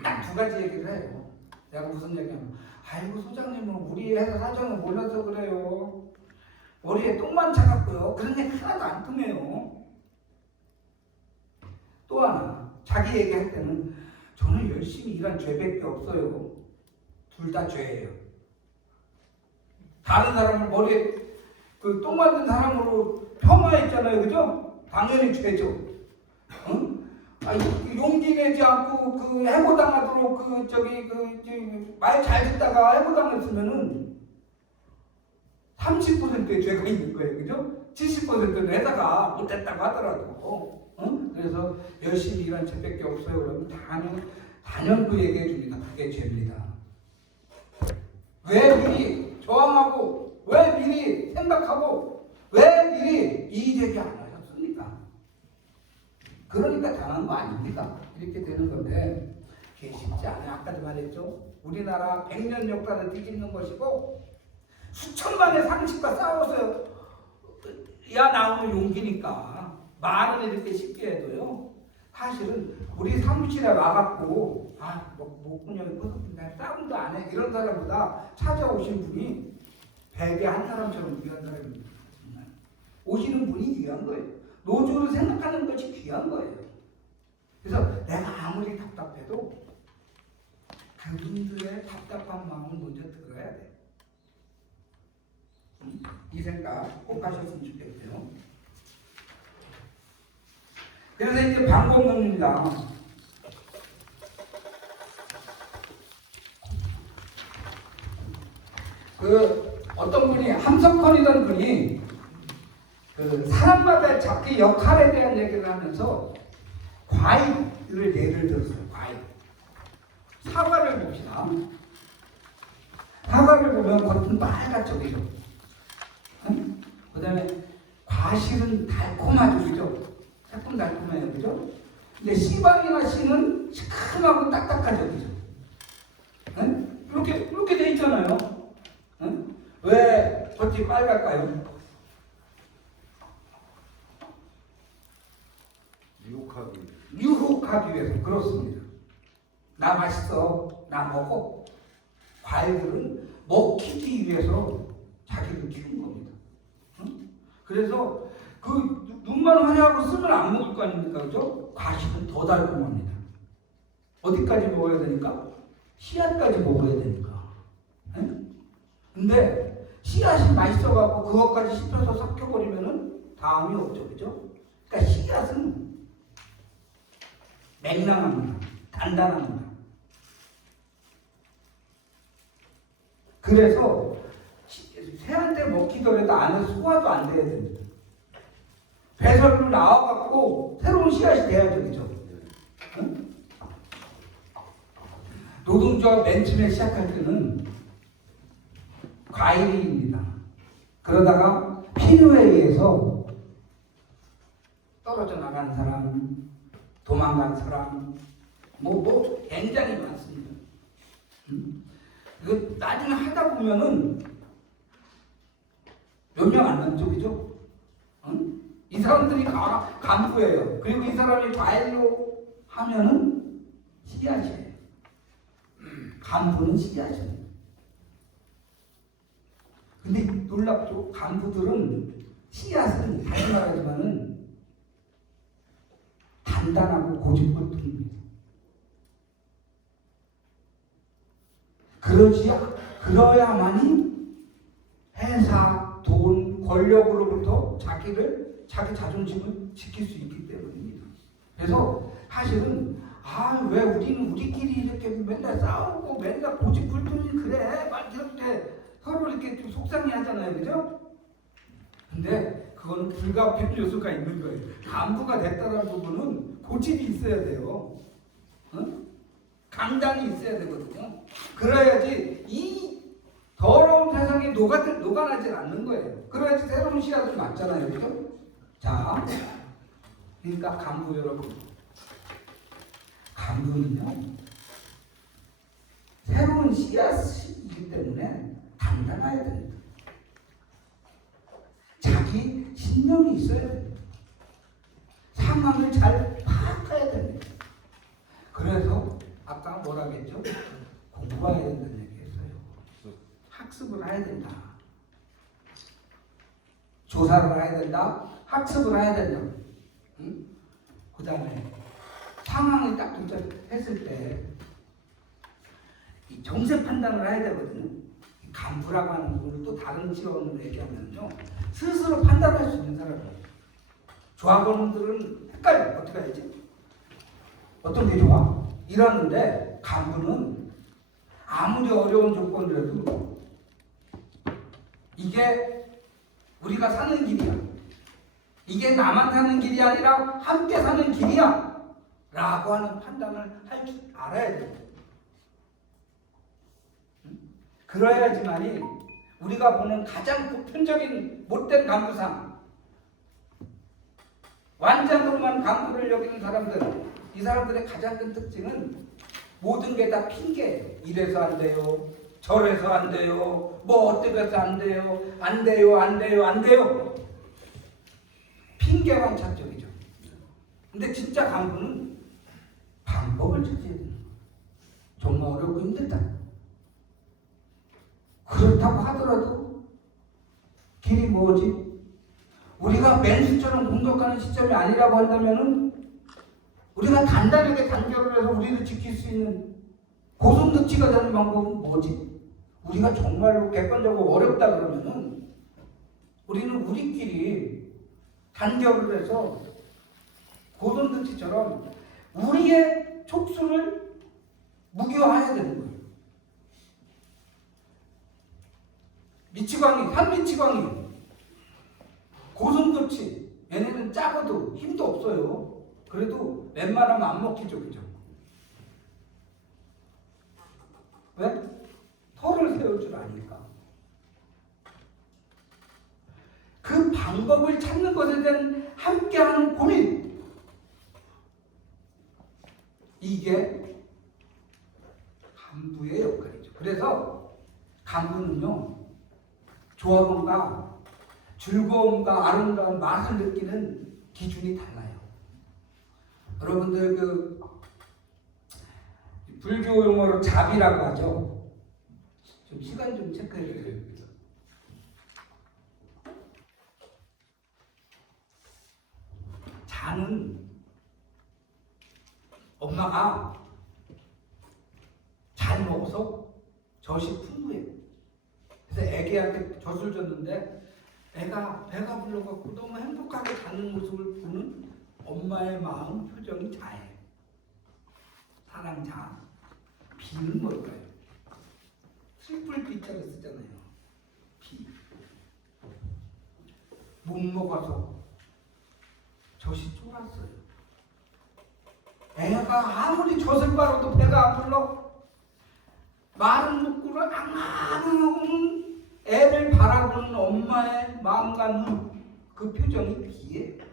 딱 두 가지 얘기를 해요. 내가 무슨 얘기하면, 아이고 소장님은 우리 회사 사정을 몰라서 그래요. 머리에 똥만 차갖고요. 그런 얘기 하나도 안 통해요. 또 하나, 자기 얘기할 때는 저는 열심히 일한 죄밖에 없어요. 둘 다 죄예요. 다른 사람을 머리에 똥 만든 사람으로 폄하했잖아요. 그죠? 당연히 죄죠. 응? 용기 내지 않고 해고당하도록 말 잘 듣다가 해고당했으면은 30%의 죄가 있는 거예요. 그죠? 70%는 회사가 못했다고 하더라도. 응? 그래서 열심히 일한 죄밖에 없어요. 그러면 단연코 얘기해 줍니다. 그게 죄입니다. 왜 미리 저항하고, 왜 미리 생각하고, 왜 미리 이의제기 안 하셨습니까? 그러니까 당한 거 아닙니까? 이렇게 되는 건데, 그게 쉽지 않아요. 아까도 말했죠. 우리나라 100년 역사를 뒤집는 것이고, 수천만의 상식과 싸워서 나오는 용기니까 말은 이렇게 쉽게 해도요, 사실은 우리 사무실에 와갖고 목구멍이 커서 싸움도 안 해 이런 사람보다 찾아오신 분이 베개 한 사람처럼 귀한 사람입니다. 정말. 오시는 분이 귀한 거예요. 노조를 생각하는 것이 귀한 거예요. 그래서 내가 아무리 답답해도 그분들의 답답한 마음을 먼저 들어야 돼. 이 생각 꼭 하셨으면 좋겠고요. 그래서 이제 방법론입니다. 어떤 분이 함석헌이라는 분이 사람마다 자기 역할에 대한 얘기를 하면서 과일을 예를 들었어요. 과일. 사과를 봅시다. 사과를 보면 겉은 빨갛죠, 그죠? 응? 그 다음에 과실은 달콤하죠, 그죠? 새콤달콤해요, 그죠? 근데 씨방이나 씨는 시큼하고 딱딱하죠, 그죠? 응? 이렇게 돼 있잖아요. 응? 왜 겉이 빨갈까요? 유혹하기 위해서. 그렇습니다. 나 맛있어, 나 먹어. 과일들은 먹히기 위해서 자기를 키운 겁니다. 응? 그래서 그 눈만 화려하고 쓰면 안 먹을 거 아닙니까? 그죠? 과실은 더 달콤합니다. 어디까지 먹어야 되니까? 씨앗까지 먹어야 되니까. 응? 근데 씨앗이 맛있어갖고 그것까지 씹혀서 삭혀버리면은 다음이 없죠. 그죠? 그러니까 씨앗은 맹랑합니다. 단단합니다. 그래서 새한테 먹히더라도 안에 소화도 안 돼야 됩니다. 배설로 나와갖고 새로운 씨앗이 돼야죠. 그죠? 응? 노동조합 맨 처음에 시작할 때는 과일입니다. 그러다가 필요에 의해서 떨어져 나간 사람, 도망간 사람, 굉장히 많습니다. 이거 나중에 하다 보면은 몇 명 안 남죠, 그죠? 응? 이 사람들이 간부예요. 그리고 이 사람이 과일로 하면은 씨앗이에요. 간부는 씨앗이에요. 근데 놀랍죠? 간부들은 씨앗은 다시 말하지만은 단단하고 고집불통입니다. 그러야만이 회사, 돈, 권력으로부터 자기 자존심을 지킬 수 있기 때문입니다. 그래서 사실은 왜 우리는 우리끼리 이렇게 맨날 싸우고 맨날 고집불통이 그래 막 이렇게 서로 이렇게 좀 속상해하잖아요, 그죠? 근데 그건 불가피한 요소가 있는 거예요. 간부가 됐다는 부분은 고집이 있어야 돼요. 응? 강단이 있어야 되거든요. 그래야지 이 더러운 세상에 녹아나질 않는 거예요. 그래야지 새로운 씨앗을 맞잖아요, 그죠? 자, 그러니까 간부 여러분, 간부는요 새로운 씨앗이기 때문에 단단해야 됩니다. 자기 신념이 있어야 됩니다. 상황을 잘 파악해야 됩니다. 그래서 아까 뭐라 했죠? 공부해야 된다는 얘기했어요. 학습을 해야 된다. 조사를 해야 된다. 학습을 해야 된다. 응? 그 다음에 상황이 딱 도착했을 때 이 정세 판단을 해야 되거든요. 간부라고 하는 부분을 또 다른 지원으로 얘기하면요, 스스로 판단할 수 있는 사람이에요. 조합원들은 헷갈려. 어떻게 해야지? 어떤 게 좋아? 이러는데 간부는 아무리 어려운 조건이라도 이게 우리가 사는 길이야, 이게 나만 사는 길이 아니라 함께 사는 길이야 라고 하는 판단을 할 줄 알아야 돼요. 그래야지만이 우리가 보는 가장 보편적인 못된 간부상, 완장으로만 간부를 여기는 사람들, 이 사람들의 가장 큰 특징은 모든 게 다 핑계. 이래서 안 돼요, 저래서 안 돼요, 뭐 어떻게 해서 안 돼요, 안 돼요, 안 돼요, 안 돼요. 핑계만 찾적이죠. 근데 진짜 간부는 방법을 찾아야 돼요. 정말 어렵고 힘들다. 그렇다고 하더라도 길이 뭐지? 우리가 맨수처럼 공격하는 시점이 아니라고 한다면은 우리가 단단하게 단결을 해서 우리를 지킬 수 있는 고슴도치가 되는 방법은 뭐지? 우리가 정말로 객관적으로 어렵다 그러면은 우리는 우리끼리 단결을 해서 고슴도치처럼 우리의 촉수를 무기화해야 되는 거예요. 미치광이, 산미치광이, 고슴도치, 얘네는 작아도 힘도 없어요. 그래도 웬만하면 안 먹히죠, 그죠? 왜? 털을 세울 줄 아니까. 그 방법을 찾는 것에 대한 함께하는 고민, 이게 간부의 역할이죠. 그래서 간부는요, 조합원과 즐거움과 아름다운 맛을 느끼는 기준이 달라요. 여러분들 그 불교 용어로 자비라고 하죠. 좀 시간 좀 체크해 주세요. 자는 엄마가 잘 먹어서 젖이 풍부해요. 그래서 애기한테 젖을 줬는데 애가 배가 불러갖고 너무 행복하게 자는 모습을 보는 엄마의 마음 표정이 자예요. 사랑 자. 비는 뭘까요? 슬플 비자를 쓰잖아요. 비. 못 먹어서 젖이 쫄았어요. 애가 아무리 젖을 빨아도 배가 안 불러. 마른 목구를 앙앙 애를 바라보는 엄마의 마음과 눈, 그 표정이 비예요.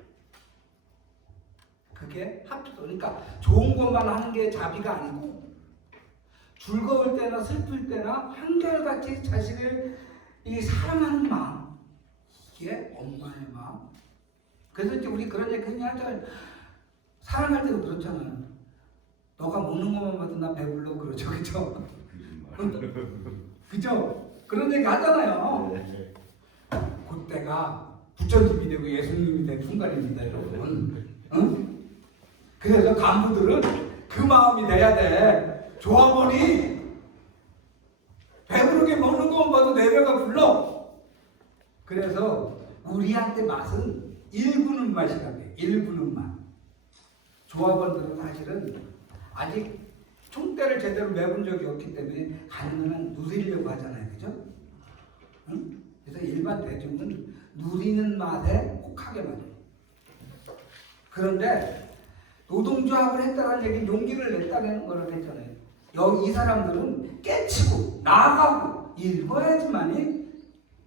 그게 합쳐서, 그러니까 좋은 것만 하는 게 자비가 아니고 즐거울 때나 슬플 때나 한결같이 자식을 사랑하는 마음, 이게 엄마의 마음. 그래서 이제 우리 그런 얘기 흔히 하잖아요. 사랑할 때도 그렇잖아요. 너가 먹는 것만 봐도 나 배불러 그러죠, 그죠? 그죠? 그런 얘기 하잖아요. 그때가 부처님이 되고 예수님이 된 순간입니다, 여러분. 응? 그래서 간부들은 그 마음이 돼야 돼. 조합원이 배부르게 먹는 것만 봐도 내 배가 불러. 그래서 우리한테 맛은 일부는 맛이라고 해요. 일부는 맛. 조합원들은 사실은 아직 총대를 제대로 매본 적이 없기 때문에 가능한 한 누리려고 하잖아요. 그죠? 응? 그래서 일반 대중은 누리는 맛에 혹하게 맞아요. 그런데 노동조합을 했다는 얘기는 용기를 냈다는 걸 했잖아요. 여기 이 사람들은 깨치고 나가고 읽어야지만이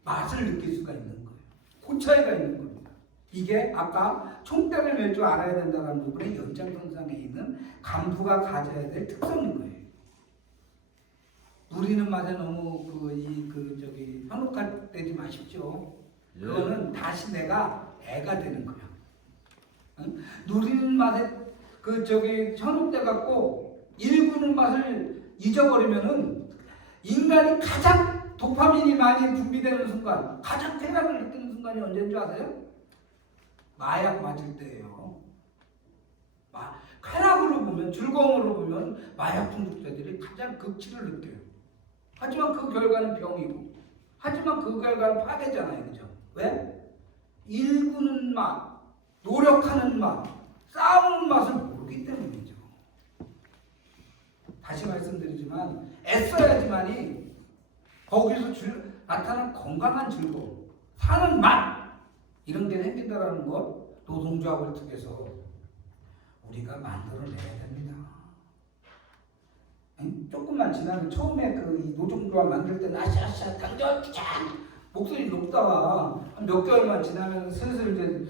맛을 느낄 수가 있는 거예요. 그 차이가 있는 겁니다. 이게 아까 총대를 맬 줄 알아야 된다는 부분의 연장선상에 있는 간부가 가져야 될 특성인 거예요. 누리는 맛에 너무 현혹되지 마십시오. 그거는 다시 내가 애가 되는 거야. 응? 누리는 맛에 현혹돼 갖고 일구는 맛을 잊어버리면은 인간이 가장 도파민이 많이 분비되는 순간, 가장 쾌락을 느끼는 순간이 언제인 줄 아세요? 마약 맞을 때예요. 쾌락으로 보면, 즐거움으로 보면 마약 중독자들이 가장 극치를 느껴요. 하지만 그 결과는 병이고, 하지만 그 결과는 파괴잖아요. 그죠? 왜? 일구는 맛, 노력하는 맛, 싸우는 맛을 모르기 때문이죠. 다시 말씀드리지만 애써야지만이 거기서 나타난 건강한 즐거움, 사는 맛, 이런 게 생긴다라는 것, 노동조합을 통해서 우리가 만들어내야 됩니다. 조금만 지나면 처음에 이 노동조합 만들 때는 아샤아샤 당겨주자 목소리 높다가 한 몇 개월만 지나면 슬슬 이제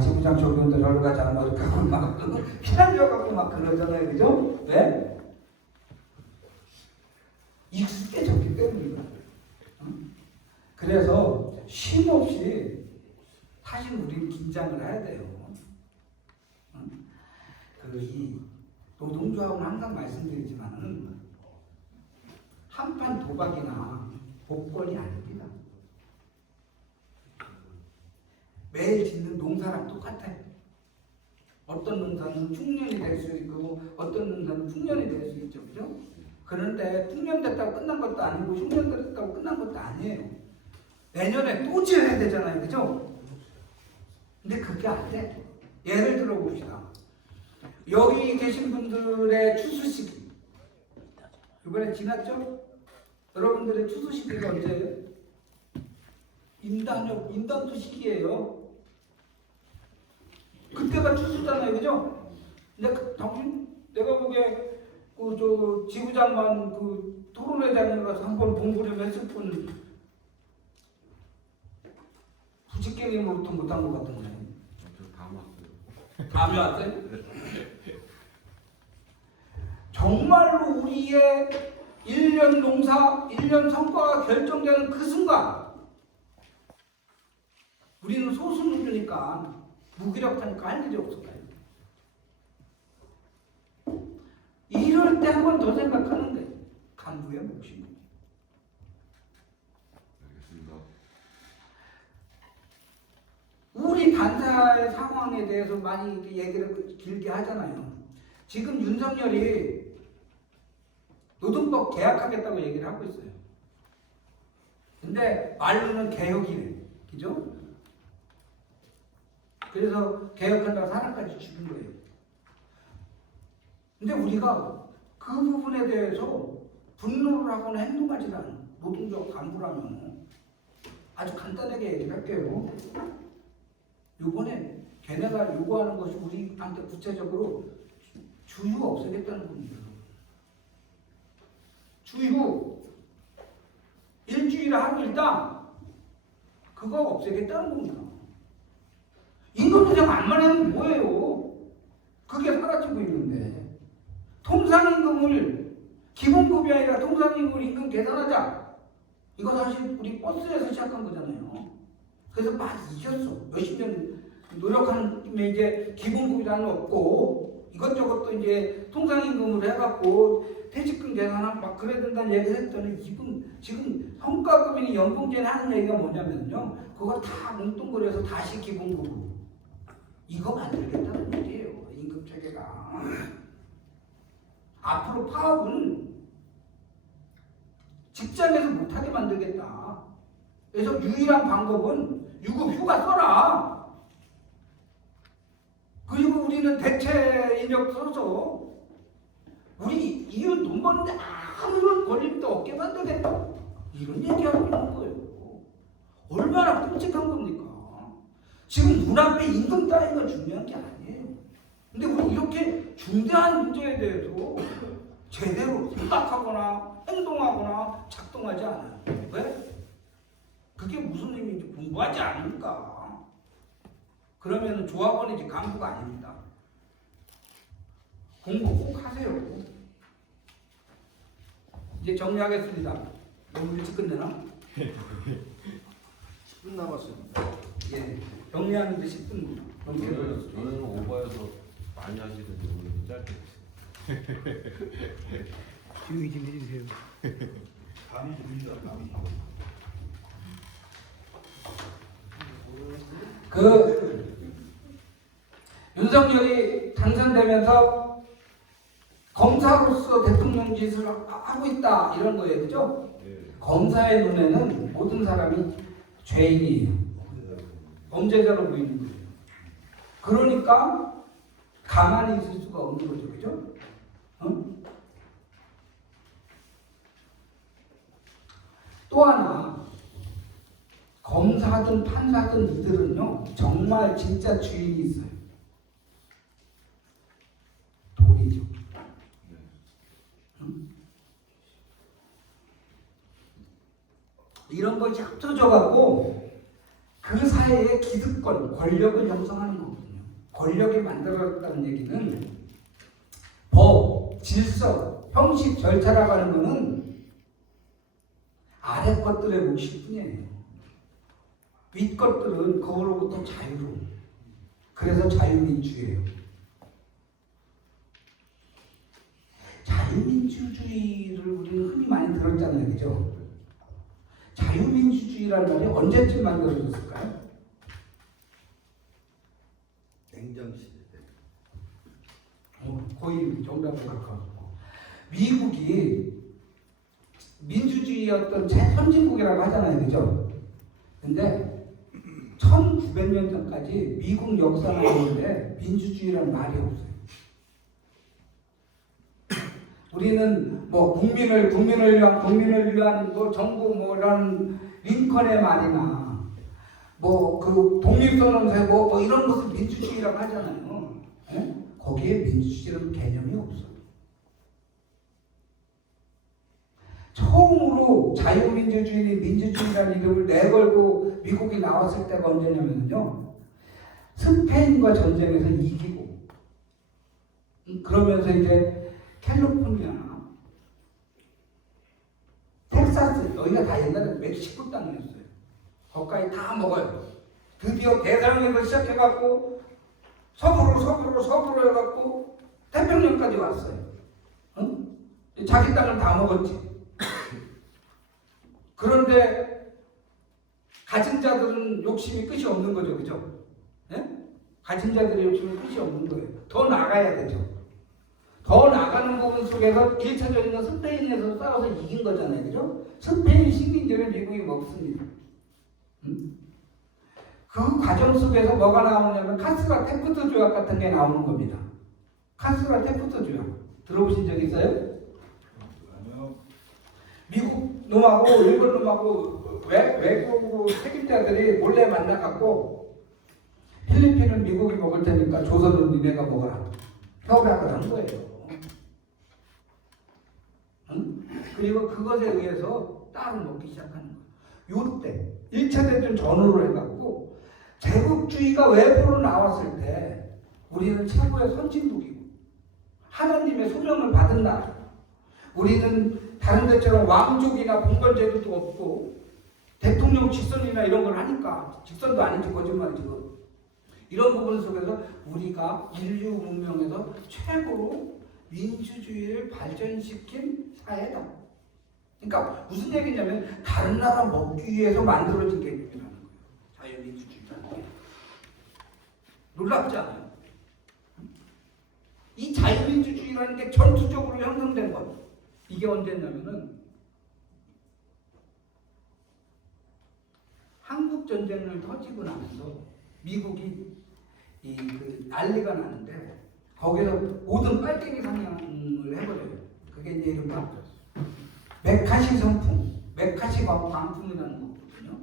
지부장 조교원들 저로 가자 뭐 이렇게 하고 막 피날려갖고 막 그러잖아요. 그죠? 왜? 익숙해졌기 때문입니다. 그래서 쉼 없이 사실 우리는 긴장을 해야 돼요. 이 노동조합은 항상 말씀드리지만은 한판 도박이나 복권이 아닙니다. 매일 짓는 농사랑 똑같아요. 어떤 농사는 흉년이 될 수 있고 어떤 농사는 풍년이 될 수 있죠. 그죠? 그런데 풍년 됐다고 끝난 것도 아니고 흉년 됐다고 끝난 것도 아니에요. 내년에 또 지어야 되잖아요. 그죠? 근데 그게 안 돼. 예를 들어 봅시다. 여기 계신 분들의 추수시기 이번에 지났죠? 여러분들의 추수시기가 언제예요? 인단도 시기예요. 그때가 추수잖아요. 그죠? 근데 내가 보기에 지부장만 토론회장에 가서 한번 봉부림 했을 뿐 부직갱이로부터 못한 것 같은데. 저다 왔어요. 감이 왔어요? 정말로 우리의 1년 농사, 1년 성과가 결정되는 그 순간 우리는 소수민주니까 무기력하니까 할 일이 없을 거예요. 이럴 때 한 번 더 생각하는데 간부의 몫입니다. 알겠습니다. 우리 단사의 상황에 대해서 많이 얘기를 길게 하잖아요. 지금 윤석열이 노동법 개혁하겠다고 얘기를 하고 있어요. 근데 말로는 개혁이래. 그죠? 그래서 개혁한다고 사람까지 죽인 거예요. 근데 우리가 그 부분에 대해서 분노를 하거나 행동하지 않은 노동적 간부라면 아주 간단하게 얘기를 할게요. 요번에 걔네가 요구하는 것이 우리한테 구체적으로 주휴 없애겠다는 겁니다. 주휴 일주일에 하루 일당 그거 없애겠다는 겁니다. 임금부장 안만 하면 뭐예요? 그게 사라지고 있는데 통상임금을 기본급이 아니라 통상임금을 임금 계산하자. 이거 사실 우리 버스에서 시작한 거잖아요. 그래서 막 이겼어. 몇십 년 노력하는 김에 이제 기본급이라는 없고 이것저것 또 이제 통상임금으로 해갖고 퇴직금 계산하고 막 그래야 된다는 얘기를 했더니 지금 성과급이니 연봉제는 하는 얘기가 뭐냐면요. 그거 다 뭉뚱그려서 다시 기본급으로 이거 만들겠다는 얘기예요. 임금체계가. 앞으로 파업은 직장에서 못하게 만들겠다. 그래서 유일한 방법은 유급 휴가 써라. 그리고 우리는 대체 인력 써서 우리 이윤 돈 버는데 아무런 걸림도 없게 만들겠다. 이런 얘기하고 있는 거예요. 얼마나 끔찍한 겁니까? 지금 눈앞에 임금 따위가 중요한 게 아니에요. 근데 우리 이렇게 중대한 문제에 대해서 제대로 생각하거나 행동하거나 작동하지 않아요. 왜? 그게 무슨 의미인지 공부하지 않으니까. 그러면 조합원이지 간부가 아닙니다. 공부 꼭 하세요. 이제 정리하겠습니다. 너무 일찍 끝내나? 10분 남았습니다. 예. 정리하는데 10분 넘게 걸렸어요. 저는 오버해서 많이 하시는데 오늘 짧게 조용히 좀 해주세요. 감이 듭니다. 감이. 윤석열이 당선되면서 검사로서 대통령 짓을 하고 있다 이런 거예요, 그죠? 네. 검사의 눈에는 모든 사람이 죄인이에요. 범죄자로 보이는 거예요. 그러니까 가만히 있을 수가 없는 거죠, 그죠? 응? 또 하나 검사든 판사든 이들은요 정말 진짜 주인이 있어요. 돈이죠. 응? 이런 것이 합쳐져 갖고 그 사회의 기득권, 권력을 형성하는 거거든요. 권력이 만들어졌다는 얘기는 법, 질서, 형식, 절차라고 하는 것은 아래 것들의 몫일 뿐이에요. 윗 것들은 그거로부터 자유로운. 그래서 자유민주예요. 자유민주주의를 우리는 흔히 많이 들었잖아요, 그죠? 자유민주주의라는 말이 언제쯤 만들어졌을까요? 냉정시대 때. 거의 정답에 가까웠고 미국이 민주주의였던 선진국이라고 하잖아요, 그죠? 근데 1900년 전까지 미국 역사를 보는데 민주주의라는 말이 없어요. 우리는 뭐 국민을 위한 뭐 정부 뭐라는 링컨의 말이나 뭐 그 독립선언세 뭐 이런 것을 민주주의라고 하잖아요. 예? 거기에 민주주의라는 개념이 없어요. 처음으로 자유민주주의니 민주주의라는 이름을 내걸고 미국이 나왔을 때가 언제냐면요. 스페인과 전쟁에서 이기고 그러면서 이제 캘리포니아, 텍사스 여기가 다 옛날에 멕시코 땅이었어요. 거기까지 다 먹어요. 드디어 대서양에서 시작해갖고 서부로 해갖고 태평양까지 왔어요. 응? 자기 땅을 다 먹었지. 그런데 가진 자들은 욕심이 끝이 없는 거죠, 그죠? 예? 가진 자들의 욕심이 끝이 없는 거예요. 더 나가야 되죠. 더 나가는 부분 속에서 1차적인 스페인에서 싸워서 이긴 거잖아요, 그죠? 스페인 식민지를 미국이 먹습니다. 응? 그 과정 속에서 뭐가 나오냐면 카스라 테프트 조약 같은 게 나오는 겁니다. 카스라 테프트 조약 들어보신 적 있어요? 미국 놈하고 일본 놈하고 외국 책임자들이 몰래 만나갖고 필리핀은 미국이 먹을 테니까 조선은 니네가 먹어라 협약을 한 거예요. 응? 그리고 그것에 의해서 땅을 먹기 시작하는 거예요. 요때 1차 대전 전후로 해갖고 제국주의가 외부로 나왔을 때 우리는 최고의 선진국이고 하나님의 소명을 받은 나라. 우리는 다른 데처럼 왕족이나 봉건제도도 없고 대통령 직선이나 이런 걸 하니까 직선도 아닌지 거짓말이지. 이런 부분 속에서 우리가 인류 문명에서 최고로 민주주의를 발전시킨 사회다. 그러니까 무슨 얘기냐면 다른 나라 먹기 위해서 만들어진 개념이라는 거예요. 자유민주주의라는 게. 놀랍지 않아요? 이 자유민주주의라는 게 전투적으로 형성된 것. 이게 언제냐면은 한국 전쟁을 터지고 나면서 미국이 그 난리가 나는데 거기서 모든 빨갱이 상향을 해버려요. 그게 이제 이른바 메카시 성풍, 메카시 광풍이라는 거거든요.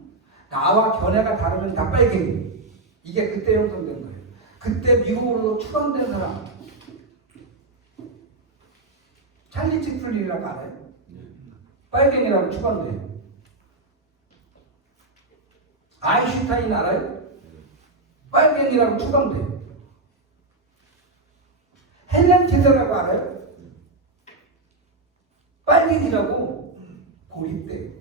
나와 견해가 다르면 다 빨갱이. 이게 그때 형성된 거예요. 그때 미국으로 추방된 사람 찰리 채플린이라고 알아요? 빨갱이라고 추방돼요. 아인슈타인 알아요? 빨갱이라고 추방돼요. 헬렌 케서라고 알아요? 빨갱이라고 고립돼요.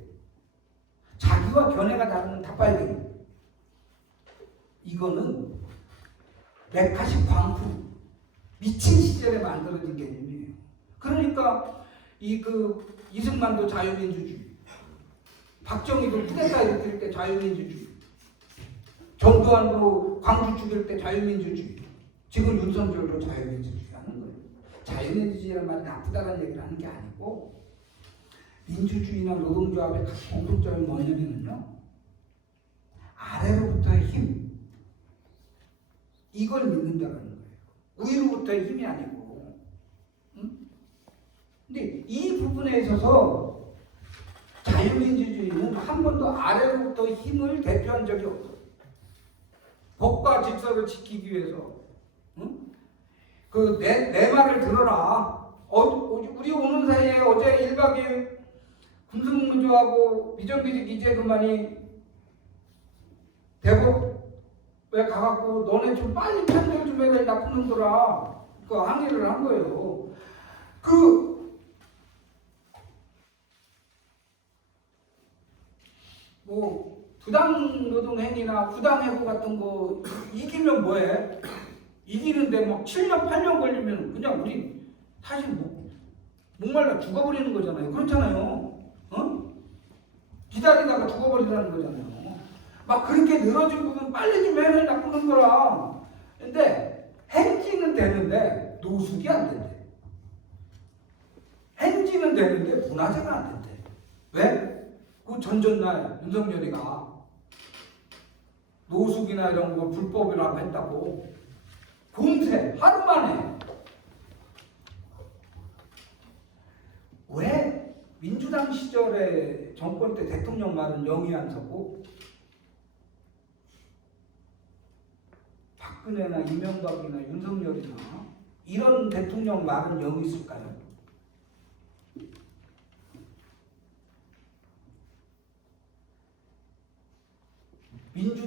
자기와 견해가 다르면 다 빨갱이. 이거는 메카시 광풍, 미친 시절에 만들어진 개념이에요. 그러니까 이승만도 자유민주주의, 박정희도 쿠데타 일으킬 때 자유민주주의, 전두환도 광주 죽일 때 자유민주주의, 지금 윤석열도 자유민주주의 하는 거예요. 자유민주주의라는 말이 나쁘다는 얘기를 하는 게 아니고 민주주의나 노동조합의 공통점이 뭐냐면요, 아래로부터의 힘, 이걸 믿는다는 거예요. 위로부터의 힘이 아니고. 근데 이 부분에 있어서 자유민주주의는 한 번도 아래로부터 힘을 대표한 적이 없어요. 법과 질서를 지키기 위해서. 내 말을 들어라. 우리 오는 사이에 어제 1박 2일 군수무조하고 비정규직 이재그만이 대법에 가갖고 너네 좀 빨리 판결 좀 해라, 나쁜 놈들아. 그 항의를 한 거예요. 부당 행위나 부당 해고 같은 거 이기면 뭐해? 이기는데 막 7년 8년 걸리면 그냥 우리 사실 목말라 죽어버리는 거잖아요. 그렇잖아요. 기다리다가 죽어버리라는 거잖아요. 막 그렇게 늘어진 부분 빨리 좀 해라, 나쁜 놈들아. 근데 행지는 되는데 노숙이 안 된대. 행지는 되는데 문화재가 안 된대. 왜? 그 전날 윤석열이가 노숙이나 이런 거 불법이라고 했다고 공세 하루 만에. 왜 민주당 시절에 정권 때 대통령 말은 영이 안 서고 박근혜나 이명박이나 윤석열이나 이런 대통령 말은 영이 있을까요?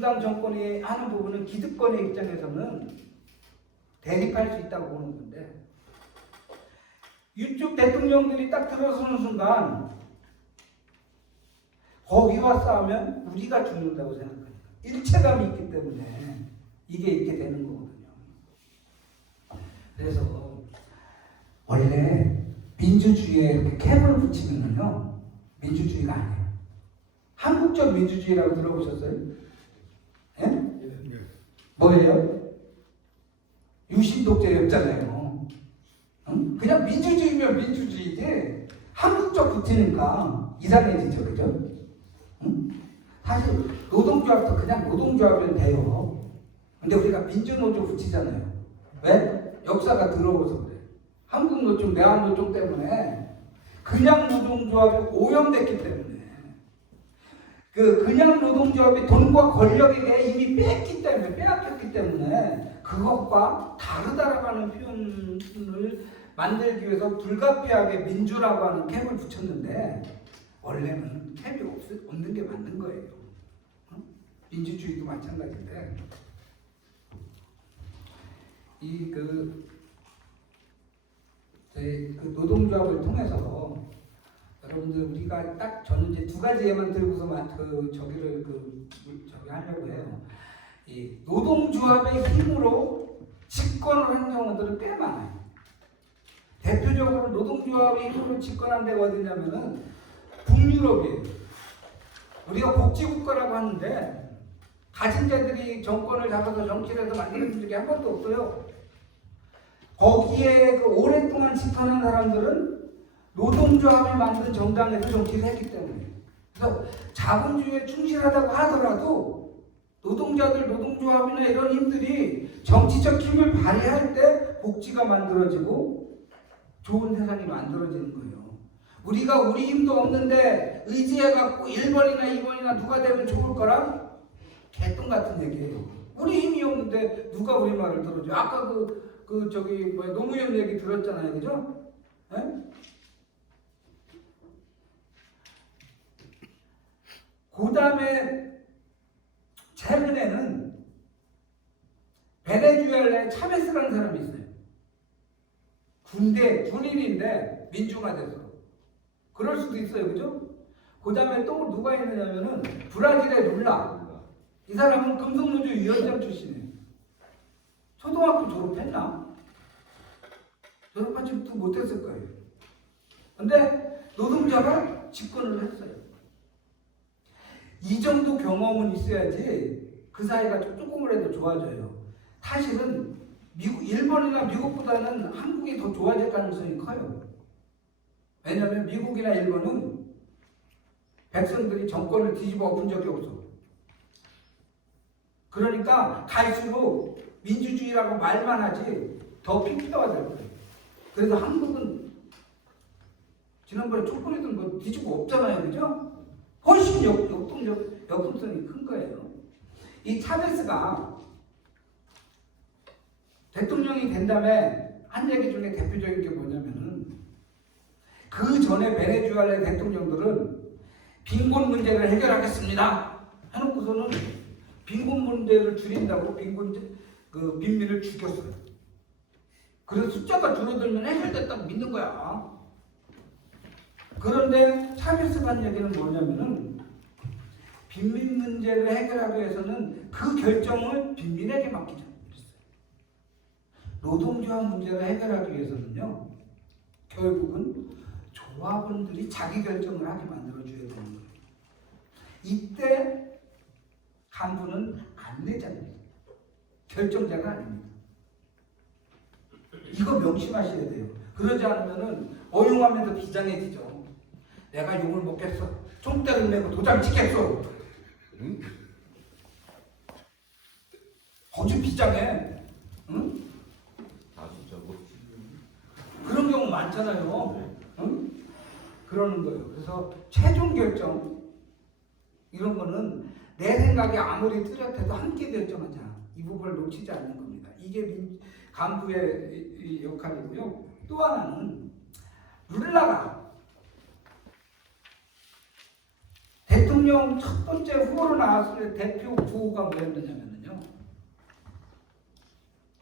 민주당 정권이 하는 부분은 기득권의 입장에서는 대립할 수 있다고 보는 건데, 이쪽 대통령들이 딱 들어서는 순간 거기와 싸우면 우리가 죽는다고 생각합니다. 일체감이 있기 때문에 이게 이렇게 되는 거거든요. 그래서 원래 민주주의에 이렇게 캡을 붙이면요, 민주주의가 아니에요. 한국적 민주주의라고 들어보셨어요? 예? 뭐예요? 유신독재였잖아요. 그냥 민주주의면 민주주의지 한국적 붙이니까 이상해지죠, 그죠? 사실 노동조합도 그냥 노동조합이면 돼요. 근데 우리가 민주노조 붙이잖아요. 왜? 역사가 들어오서 그래. 한국노총, 대한노총 때문에 그냥 노동조합이 오염됐기 때문에, 그냥 노동조합이 돈과 권력에게 이미 빼앗겼기 때문에 그것과 다르다라고 하는 표현을 만들기 위해서 불가피하게 민주라고 하는 캡을 붙였는데, 원래는 캡이 없는 게 맞는 거예요. 민주주의도 마찬가지인데, 저희 노동조합을 통해서 여러분들 우리가 딱 저는 이제 두 가지 예만 들고서 저기 하려고 해요. 이 노동조합의 힘으로 집권을 한 경우들은 꽤 많아요. 대표적으로 노동조합의 힘으로 집권한 데가 어디냐면은 북유럽이에요. 우리가 복지국가라고 하는데 가진 자들이 정권을 잡아서 정치를 해서 만드는 적이 한 번도 없어요. 거기에 오랫동안 집권한 사람들은 노동조합이 만든 정당에서 정치를 했기 때문에, 그래서 자본주의에 충실하다고 하더라도 노동자들, 노동조합이나 이런 힘들이 정치적 힘을 발휘할 때 복지가 만들어지고 좋은 세상이 만들어지는 거예요. 우리가 우리 힘도 없는데 의지해갖고 1번이나 2번이나 누가 되면 좋을 거라? 개똥 같은 얘기예요. 우리 힘이 없는데 누가 우리 말을 들어줘? 아까 노무현 얘기 들었잖아요, 그죠? 네? 그 다음에 최근에는 베네수엘라에 차베스라는 사람이 있어요. 군인인데 민중화돼서 그럴 수도 있어요, 그죠? 그 다음에 또 누가 있느냐면은 브라질의 룰라. 이 사람은 금속노조 위원장 출신이에요. 초등학교 졸업했나? 졸업하지도 못했을 거예요. 근데 노동자가 집권을 했어요. 이 정도 경험은 있어야지 그 사회가 조금이라도 좋아져요. 사실은 일본이나 미국보다는 한국이 더 좋아질 가능성이 커요. 왜냐하면 미국이나 일본은 백성들이 정권을 뒤집어 엎은 적이 없어. 그러니까 갈수록 민주주의라고 말만 하지 더 팽팽화될 거예요. 그래서 한국은 지난번에 촛불이든 뭐 뒤집어 엎잖아요, 그죠? 훨씬 역동성이 큰 거예요. 이 차베스가 대통령이 된 다음에 한 얘기 중에 대표적인 게 뭐냐면은, 그 전에 베네수엘라 대통령들은 빈곤 문제를 해결하겠습니다 해놓고서는 빈곤 문제를 줄인다고 빈민을 죽였어요. 그래서 숫자가 줄어들면 해결됐다고 믿는 거야. 그런데 차베스가 한 얘기는 뭐냐면은, 빈민 문제를 해결하기 위해서는 그 결정을 빈민에게 맡기자. 노동조합 문제를 해결하기 위해서는요, 결국은 조합원들이 자기 결정을 하게 만들어줘야 되는 거예요. 이때 간부는 안 내잖아요. 결정자가 아닙니다. 이거 명심하셔야 돼요. 그러지 않으면은 어용하면서 비장해지죠. 내가 욕을 먹겠어. 총대를 메고 도장 찍겠어. 응? 아주 비장해. 응? 그런 경우 많잖아요. 응? 그러는 거예요. 그래서 최종 결정 이런 거는 내 생각이 아무리 뚜렷해도 함께 결정하자. 이 부분을 놓치지 않는 겁니다. 이게 간부의 역할이고요. 또 하나는 룰라가 대통령 첫 번째 후보로 나왔을 때 대표 구호가 뭐였느냐면요.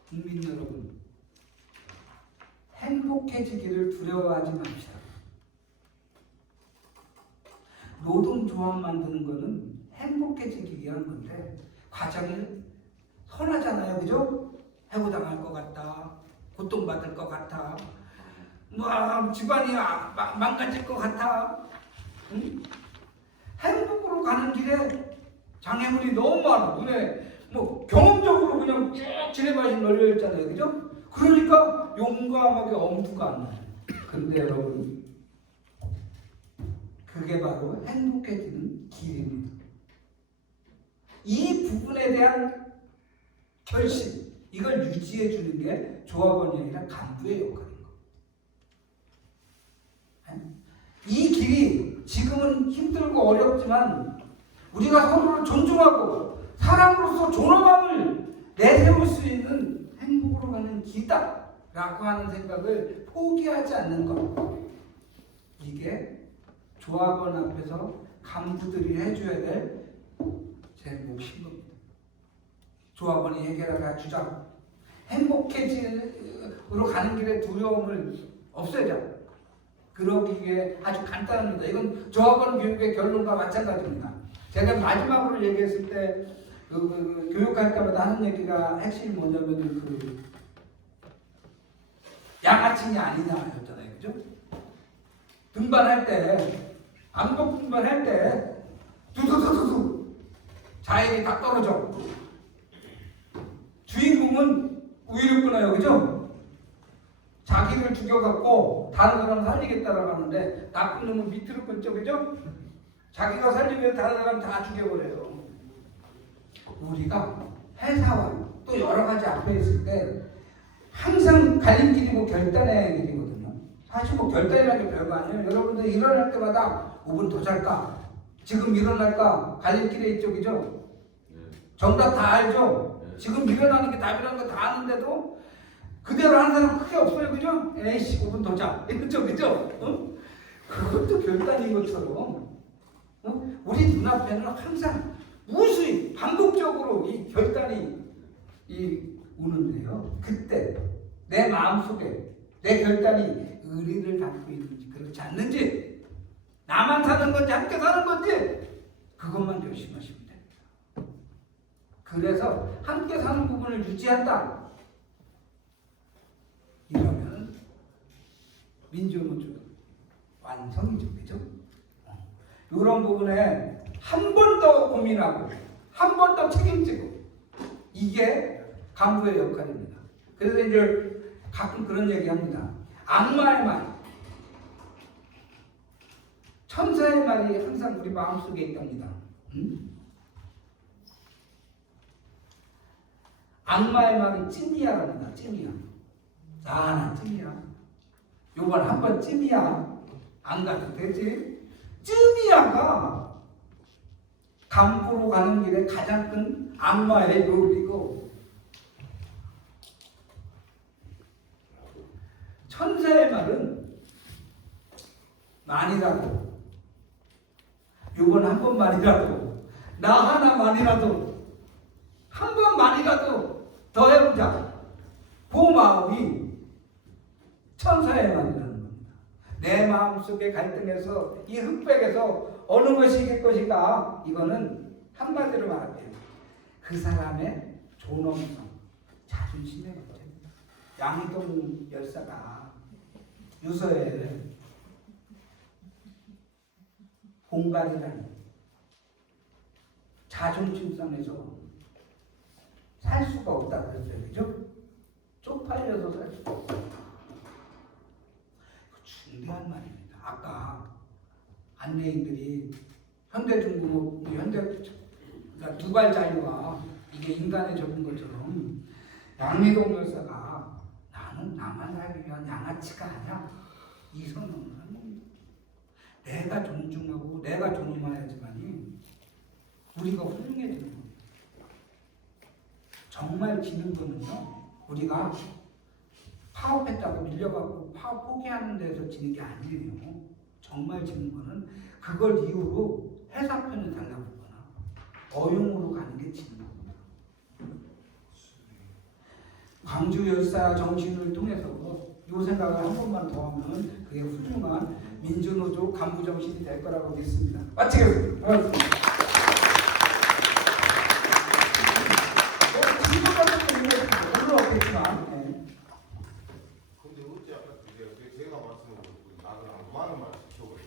국민 여러분, 행복해지기를 두려워하지 맙시다. 노동조합 만드는 거는 행복해지기 위한 건데 과정이 선하잖아요, 그죠? 해고당할 것 같다, 고통받을 것 같아, 뭐 집안이 망가질 것 같아. 응? 행복으로 가는 길에 장애물이 너무 많아. 눈에 뭐 경험적으로 그냥 쭉 지뢰밭이 널려 있잖아요, 그죠? 그러니까 용감하게 엄두가 안 나요. 근데 여러분, 그게 바로 행복해지는 길입니다. 이 부분에 대한 결심, 이걸 유지해 주는 게 조합원이 아니라 간부의 역할인 거예요. 이 길이 지금은 힘들고 어렵지만 우리가 서로를 존중하고 사람으로서 존엄함을 내세울 수 있는 행복으로 가는 길이다라고 하는 생각을 포기하지 않는 것, 이게 조합원 앞에서 간부들이 해줘야 될 제 몫인 겁니다. 조합원이 해결하라 주장, 행복해지로 가는 길에 두려움을 없애자. 그러기 위해 아주 간단합니다. 이건 조합원 교육의 결론과 마찬가지입니다. 제가 마지막으로 얘기했을 때 교육할 때마다 하는 얘기가 핵심이 뭐냐면 양아침이 아니냐였잖아요, 그죠? 등반할 때, 암벽 등반할 때 두두두두두 자연이 다 떨어져. 주인공은 우위를 끊어요, 그죠? 자기를 죽여갖고 다른 사람 살리겠다라고 하는데 나쁜 놈은 밑으로 끊죠, 그죠? 자기가 살리면 다른 사람 다 죽여버려요. 우리가 회사와 또 여러 가지 앞에 있을 때 항상 갈림길이 뭐 결단의 길이거든요. 사실 뭐 결단이라는 게 별거 아니에요. 여러분들 일어날 때마다 5분 더 잘까? 지금 일어날까? 갈림길에 있죠, 그죠? 정답 다 알죠? 지금 일어나는 게 답이라는 거 다 아는데도 그대로 하는 사람 크게 없어요, 그죠? 에이씨, 5분 더 자. 이거죠, 그죠? 어? 그것도 결단인 것처럼 우리 눈앞에는 항상 무수히 반복적으로 이 결단이 오는데요. 그때 내 마음속에 내 결단이 의리를 담고 있는지 그렇지 않는지, 나만 사는 건지 함께 사는 건지, 그것만 결심하시면 됩니다. 그래서 함께 사는 부분을 유지한다. 이러면 민주노조 완성이죠, 그죠? 이런 부분에 한 번 더 고민하고 한 번 더 책임지고, 이게 간부의 역할입니다. 그래서 이제 가끔 그런 얘기합니다. 악마의 말, 천사의 말이 항상 우리 마음속에 있답니다. 악마의 말은 찜이야랍니다. 찜이야. 나 찜이야. 요번 한번 찜이야. 안 가도 되지? 찜이야가 간부로 가는 길에 가장 큰 악마의 묘비고, 천사의 말은 만이라도, 요번 한 번만이라도, 나 하나만이라도, 한 번만이라도 더 해보자. 그 마음이 천사의 말이라는 겁니다. 내 마음속의 갈등에서, 이 흑백에서 어느 것이 이길 것인가, 이거는 한마디로 말할게요. 그 사람의 존엄성, 자존심의 문제입니다. 양희동 열사가 유서에 공갈이라는 자존심상에서 살 수가 없다 그랬어요, 그죠? 쪽팔려서 살 수가 없다. 중대한 말입니다. 아까 안내인들이 현대중국, 그러니까 두발 자유와 이게 인간에 적은 것처럼 양희동 열사가 나는 나만 살기 위한 양아치가 아니야, 이 선언을 하는 겁니다. 내가 존중하고 내가 존엄해야지만이 우리가 훌륭해지는 겁니다. 정말 지는 거는요, 우리가 파업했다고 밀려가고 파업 포기하는 데서 지는 게 아니에요. 정말 지는 거는 그걸 이유로 해사편을 달라보거나 어용으로 가는 게 진리입니다. 광주 열사 정신을 통해서 이 생각을 한 번만 더 하면 그게 훌륭한 민주노조 간부 정신이 될 거라고 믿습니다. 마치겠습니다. 오늘 없겠지만 근데 어째 아까 제가 말씀드렸고 나는 많은 말 시켜버려.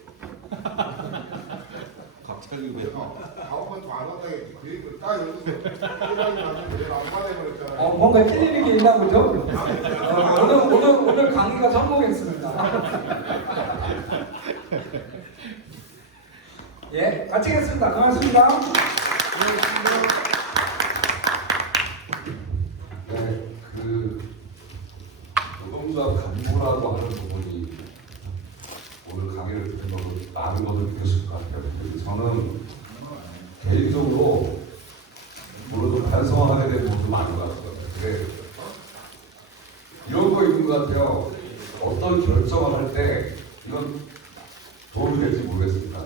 갑자기 왜? 가오만 안 왔다 했지. 그 얘기를 딱 여기서 해당이 나는데 내가 안 받아버렸잖아. 뭔가 찔리는 게 있나 보죠? 오늘 강의가 성공했습니다. 예, 마치겠습니다. 고맙습니다. 네, 노동자 간부라고 하는 부분이 오늘 강의를 듣는 것도 많은 것을 느꼈을 것 같아요. 근데 저는 개인적으로 물론 좀 반성하게 된 부분도 많은 것 같아요. 근데 이런 거 있는 것 같아요. 어떤 결정을 할 때 이건 도움이 될지 모르겠습니다.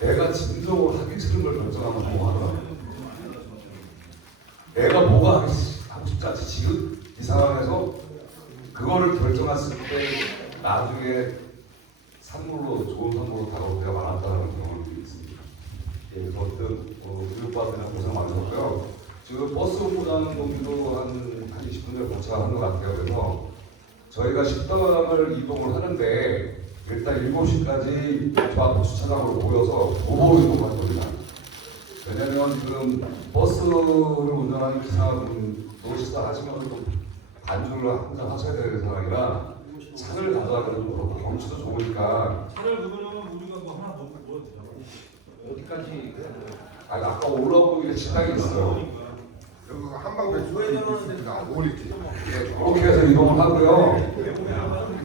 내가 진정으로 하기 싫은 걸 결정하면 뭐 하더라고요. 내가 뭐가 하고 싶지 않지. 지금 이 상황에서 그거를 결정했을 때 나중에 선물로 좋은 선물로 다가올 때가 많았다는 경험이 있습니다. 예, 그래서 어떤 교육받으면 고생 많으셨고요. 지금 버스 공부하는 동기도 한 20분 전에 도착한 것 같아요. 그래서 저희가 식당을 이동을 하는데 일단 7시까지 저 앞에 주차장으로 모여서 도보 이동할 겁니다. 왜냐면 지금 버스를 운전하는 기사분도 식사하시면서 반주를 항상 하셔야 되는 상황이라 차를 가져가면 그렇고 경치도 좋으니까 차를 그러면 우리가 뭐 하나 더 뭐 어디까지? 아까 올라오고 식당이 있어요. 여기 한방 배추에 있으니까 안 어울리지. 그렇게 해서 이동을 하고요.